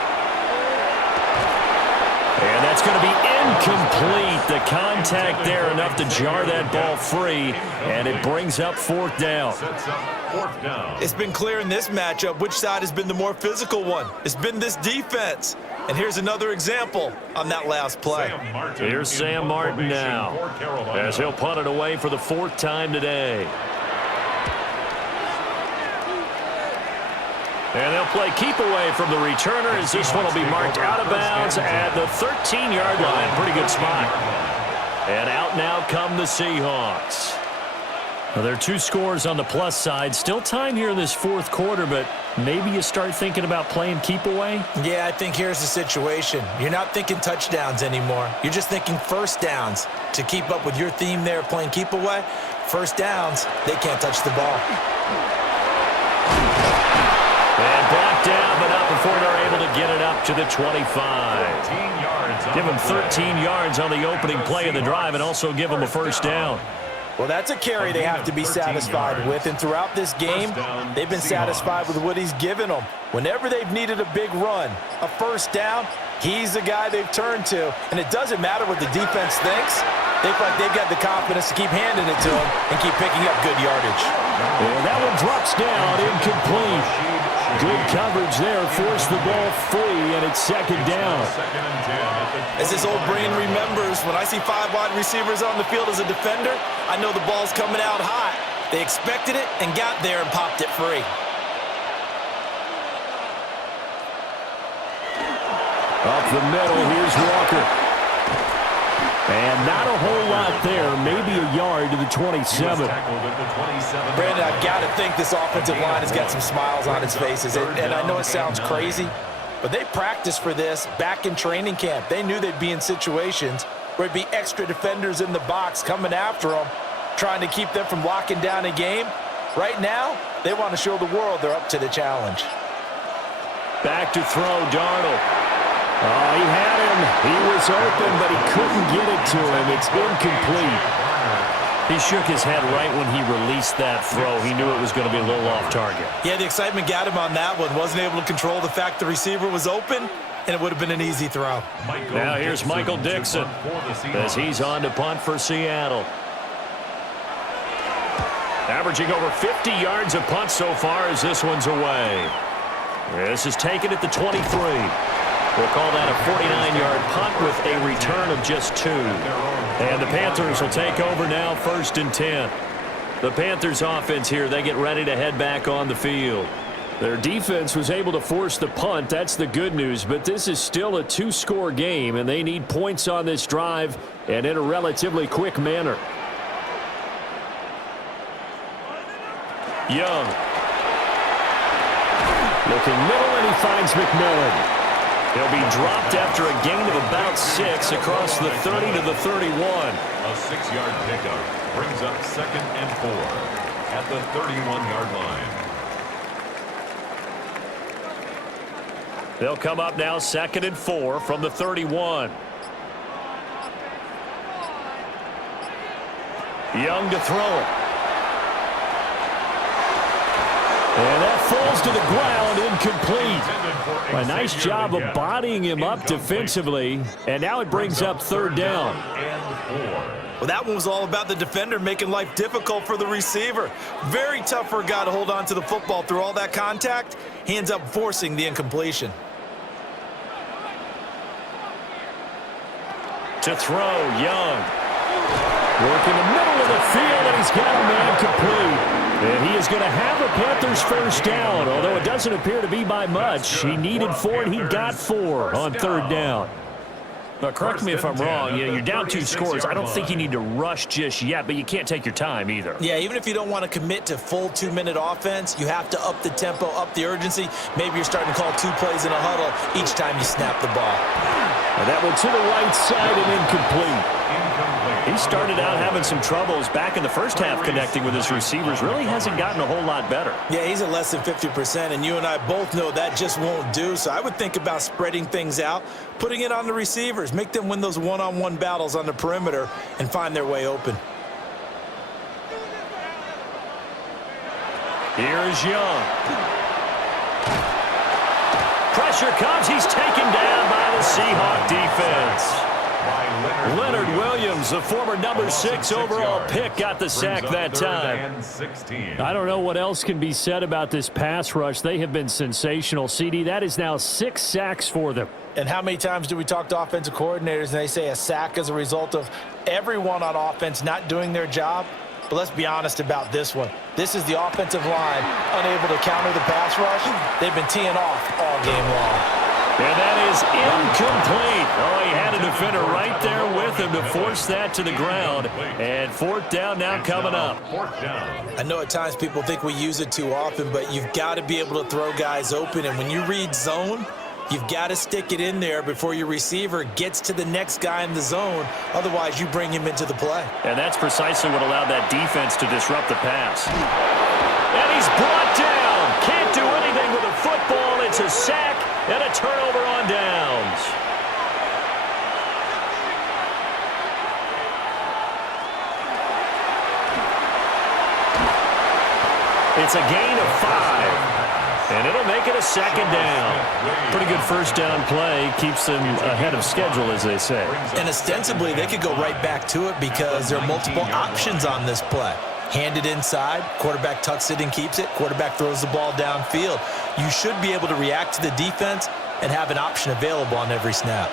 And that's going to be incomplete. The contact there enough to jar that ball free, and it brings up 4th down. It's been clear in this matchup which side has been the more physical one. It's been this defense. And here's another example on that last play. Here's Sam Martin now, as he'll punt it away for the 4th time today. And they'll play keep away from the returner as this one will be marked out of bounds at the 13-yard line. Pretty good spot. And out now come the Seahawks. Well, there are 2 scores on the plus side. Still time here in this 4th quarter, but maybe you start thinking about playing keep away? Yeah, I think here's the situation. You're not thinking touchdowns anymore. You're just thinking 1st downs. To keep up with your theme there, playing keep away, 1st downs, they can't touch the ball. And blocked down, but not before they're able to get it up to the 25. Give them 13 yards on the opening play of the drive and also give them a 1st down. Well, that's a carry they have to be satisfied with, and throughout this game, they've been satisfied with what he's given them. Whenever they've needed a big run, a 1st down, he's the guy they've turned to, and it doesn't matter what the defense thinks. They feel like they've got the confidence to keep handing it to him and keep picking up good yardage. And that one drops down, incomplete. Good coverage there, forced the ball free, and it's 2nd down. As this old brain remembers, when I see 5 wide receivers on the field as a defender, I know the ball's coming out hot. They expected it and got there and popped it free. Up the middle, here's Walker. And not a whole lot there, maybe a yard to the 27. Brandon, I've got to think this offensive line has got some smiles on its faces. And I know it sounds crazy, but they practiced for this back in training camp. They knew they'd be in situations where it'd be extra defenders in the box coming after them, trying to keep them from locking down a game. Right now, they want to show the world they're up to the challenge. Back to throw, Darnold. Oh, he had him. He was open, but he couldn't get it to him. It's incomplete. He shook his head right when he released that throw. He knew it was going to be a little off target. Yeah, the excitement got him on that one. Wasn't able to control the fact the receiver was open, and it would have been an easy throw. Now here's Michael Dixon as he's on to punt for Seattle. Averaging over 50 yards a punt so far as this one's away. This is taken at the 23. We'll call that a 49-yard punt with a return of just 2. And the Panthers will take over now, 1st and 10. The Panthers offense here, they get ready to head back on the field. Their defense was able to force the punt. That's the good news. But this is still a 2-score game, and they need points on this drive and in a relatively quick manner. Young. Looking middle, and he finds McMillan. He'll be dropped after a gain of about 6 across the 30 to the 31. A 6-yard pickup brings up 2nd and 4 at the 31-yard line. They'll come up now 2nd and 4 from the 31. Young to throw it. And that falls to the ground, incomplete. A nice job of bodying him up defensively, and now it brings up 3rd down. Well, that one was all about the defender making life difficult for the receiver. Very tough for a guy to hold on to the football through all that contact. He ends up forcing the incompletion. To throw, Young. Working the middle of the field, and he's got a man complete. And he is going to have a Panthers 1st down, although it doesn't appear to be by much. He needed 4, and he got 4 on 3rd down. But correct me if I'm wrong. You're down 2 scores. I don't think you need to rush just yet, but you can't take your time either. Yeah, even if you don't want to commit to full 2-minute offense, you have to up the tempo, up the urgency. Maybe you're starting to call 2 plays in a huddle each time you snap the ball. And that one to the right side and incomplete. He started out having some troubles back in the first half connecting with his receivers. Really hasn't gotten a whole lot better. Yeah, he's at less than 50%, and you and I both know that just won't do. So I would think about spreading things out, putting it on the receivers, make them win those one-on-one battles on the perimeter and find their way open. Here's Young. Pressure comes. He's taken down by the Seahawks defense. Leonard Williams, the former number 6 overall pick, got the sack that time. I don't know what else can be said about this pass rush. They have been sensational, CD. That is now 6 sacks for them. And how many times do we talk to offensive coordinators and they say a sack as a result of everyone on offense not doing their job? But let's be honest about this one. This is the offensive line unable to counter the pass rush. They've been teeing off all game long. And that is incomplete. Oh, he had a defender right there with him to force that to the ground. And 4th down now coming up. I know at times people think we use it too often, but you've got to be able to throw guys open. And when you read zone, you've got to stick it in there before your receiver gets to the next guy in the zone. Otherwise, you bring him into the play. And that's precisely what allowed that defense to disrupt the pass. And he's brought down. Can't do anything with a football. It's a sack and a turnover on downs. It's a gain of 5. And it'll make it a 2nd down. Pretty good 1st down play. Keeps them ahead of schedule, as they say. And ostensibly, they could go right back to it because there are multiple options on this play. Hand it inside, quarterback tucks it and keeps it, quarterback throws the ball downfield. You should be able to react to the defense and have an option available on every snap.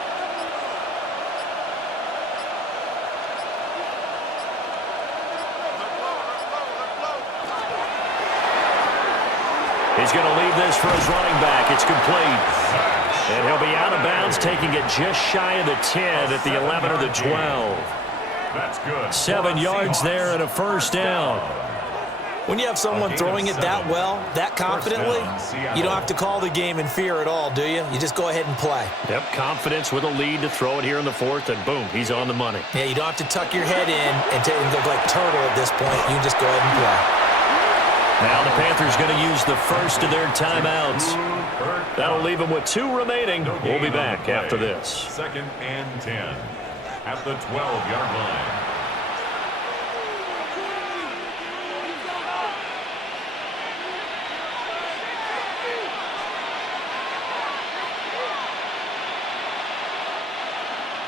He's going to leave this for his running back. It's complete. And he'll be out of bounds, taking it just shy of the 10 at the 11 or the 12. That's good. 7 yards there and a first down. When you have someone throwing it that well, that confidently, you don't have to call the game in fear at all, do you? You just go ahead and play. Yep, confidence with a lead to throw it here in the 4th, and boom, he's on the money. Yeah, you don't have to tuck your head in and go like turtle at this point. You can just go ahead and play. Now the Panthers going to use the first of their timeouts. That'll leave them with 2 remaining. We'll be back after this. 2nd and 10 at the 12-yard line.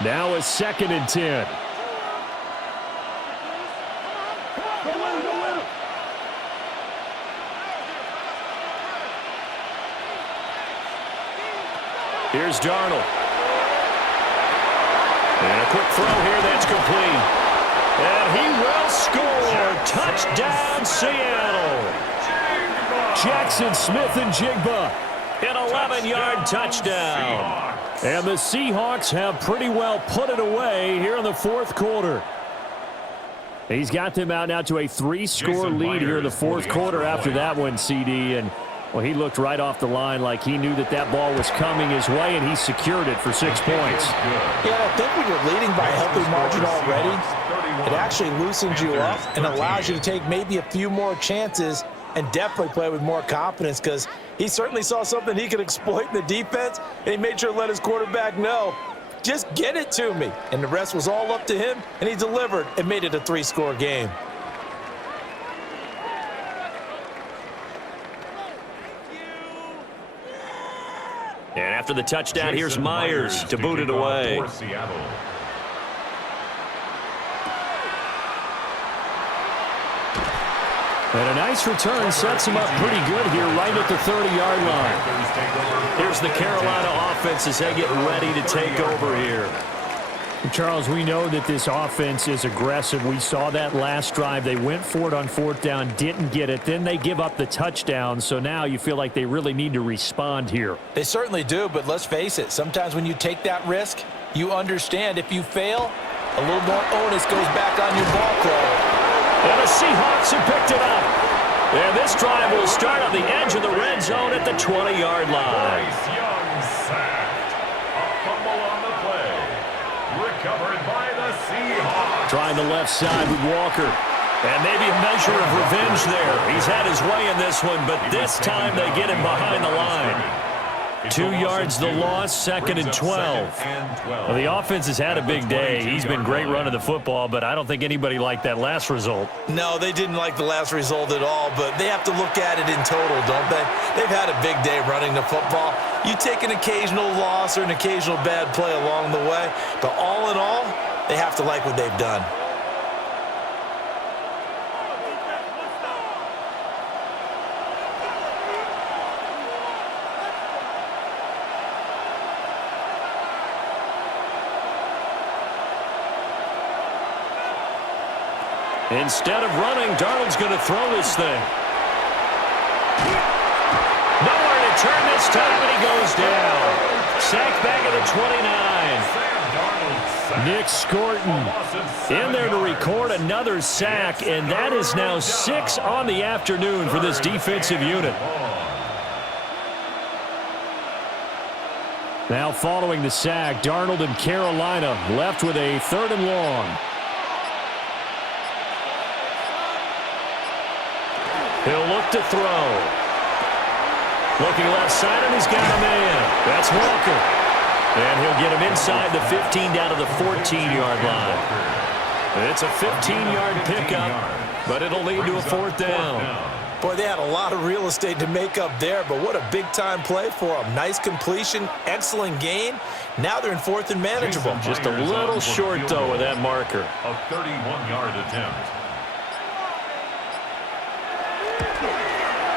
Now a 2nd and 10. Here's Darnold. And a quick throw here that's complete. And he will score. Touchdown, Seattle. Jackson Smith and Jigba. An 11-yard touchdown. And the Seahawks have pretty well put it away here in the 4th quarter. He's got them out now to a 3-score lead here in the 4th quarter after that one, CD. And, well, he looked right off the line like he knew that that ball was coming his way, and he secured it for 6 points. Yeah, I think when you're leading by a healthy margin already, it actually loosens you up and allows you to take maybe a few more chances and definitely play with more confidence, because he certainly saw something he could exploit in the defense, and he made sure to let his quarterback know, just get it to me. And the rest was all up to him, and he delivered and made it a 3-score game. And after the touchdown, here's Myers to boot it away. And a nice return sets him up pretty good here right at the 30-yard line. Here's the Carolina offense as they get ready to take over here. Charles, we know that this offense is aggressive. We saw that last drive. They went for it on 4th down, didn't get it. Then they give up the touchdown. So now you feel like they really need to respond here. They certainly do, but let's face it. Sometimes when you take that risk, you understand if you fail, a little more onus goes back on your ball club. And the Seahawks have picked it up. And this drive will start on the edge of the red zone at the 20-yard line. Bryce Young sacked. A fumble on the play. Recovered by the Seahawks. Trying the left side with Walker. And maybe a measure of revenge there. He's had his way in this one, but this time they get him behind the line. 2 yards the loss, 2nd and 12. Well, the offense has had a big day. He's been great running the football, but I don't think anybody liked that last result. No, they didn't like the last result at all, but they have to look at it in total, don't they? They've had a big day running the football. You take an occasional loss or an occasional bad play along the way, but all in all, they have to like what they've done. Instead of running, Darnold's going to throw this thing. Nowhere to turn this time, and he goes down. Sacked back at the 29. Nick Scorton in there to record another sack, and that is now 6 on the afternoon for this defensive unit. Now following the sack, Darnold and Carolina left with a 3rd and long. He'll look to throw. Looking left side, and he's got a man. That's Walker. And he'll get him inside the 15 down to the 14-yard line. It's a 15-yard pickup, but it'll lead to a 4th down. Boy, they had a lot of real estate to make up there, but what a big-time play for them. Nice completion, excellent gain. Now they're in 4th and manageable. Just a little short, though, with that marker. A 31-yard attempt.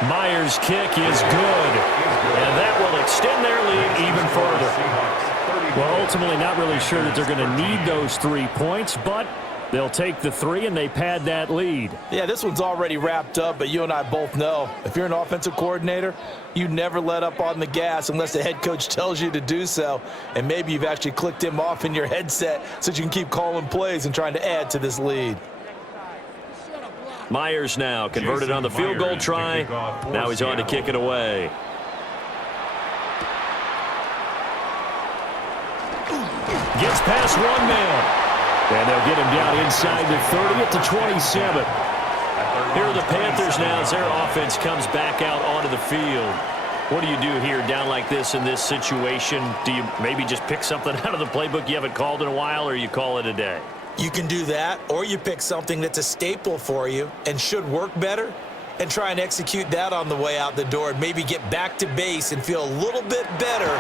Myers' kick is good, and that will extend their lead even further. Well, ultimately not really sure that they're going to need those 3 points, but They'll take the 3, and they pad that lead. Yeah, this one's already wrapped up, but you and I both know if you're an offensive coordinator, you never let up on the gas unless the head coach tells you to do so. And maybe you've actually clicked him off in your headset so you can keep calling plays and trying to add to this lead. Myers now converted on the field goal try. Now he's on to kick it away. Gets past one man. And they'll get him down inside the 30 at the 27. Here are the Panthers now as their offense comes back out onto the field. What do you do here down like this in this situation? Do you maybe just pick something out of the playbook you haven't called in a while, or you call it a day? You can do that, or you pick something that's a staple for you and should work better and try and execute that on the way out the door and maybe get back to base and feel a little bit better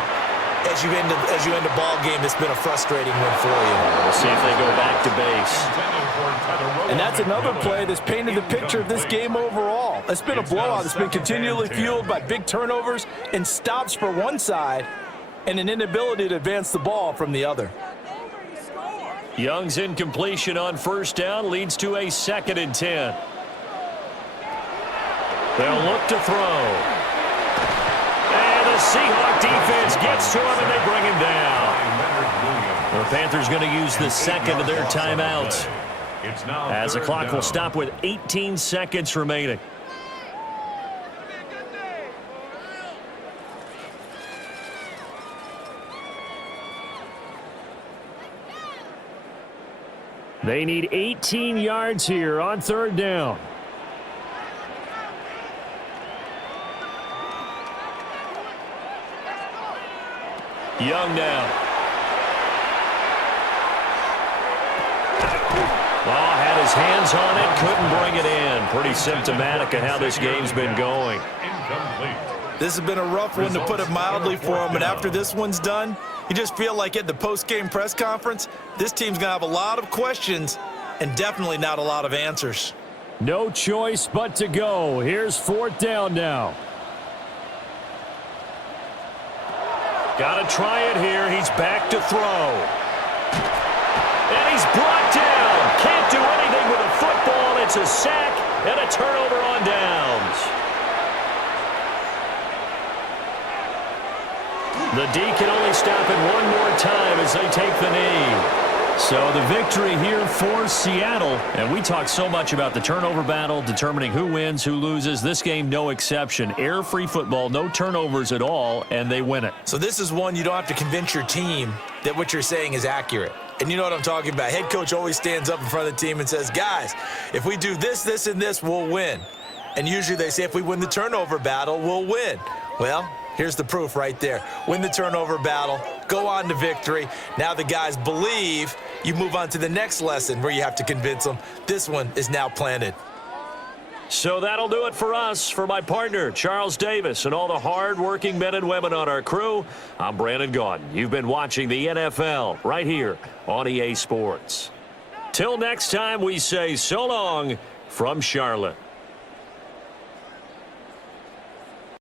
as you end a ball game that's been a frustrating one for you. We'll see if they go back to base. And that's another play that's painted the picture of this game overall. It's been a blowout that's been continually fueled by big turnovers and stops for one side and an inability to advance the ball from the other. Young's incompletion on first down leads to a 2nd and 10. They'll look to throw. And the Seahawks defense gets to him, and they bring him down. The Panthers going to use the second of their timeouts, as the clock will stop with 18 seconds remaining. They need 18 yards here on 3rd down. Young now. Oh, had his hands on it, couldn't bring it in. Pretty symptomatic of how this game's been going. This has been a rough one, to put it mildly, for him. And after this one's done, you just feel like at the post-game press conference, this team's going to have a lot of questions and definitely not a lot of answers. No choice but to go. Here's 4th down now. Got to try it here. He's back to throw. And he's brought down. Can't do anything with a football. It's a sack and a turnover on downs. The D can only stop it one more time as they take the knee. So the victory here for Seattle. And we talk so much about the turnover battle, determining who wins, who loses. This game, no exception. Error-free football, no turnovers at all, and they win it. So this is one you don't have to convince your team that what you're saying is accurate. And you know what I'm talking about. Head coach always stands up in front of the team and says, guys, if we do this, this, and this, we'll win. And usually they say if we win the turnover battle, we'll win. Well, here's the proof right there. Win the turnover battle, go on to victory. Now the guys believe. You move on to the next lesson where you have to convince them. This one is now planted. So that'll do it for us. For my partner, Charles Davis, and all the hard-working men and women on our crew, I'm Brandon Gaudin. You've been watching the NFL right here on EA Sports. Till next time, we say so long from Charlotte.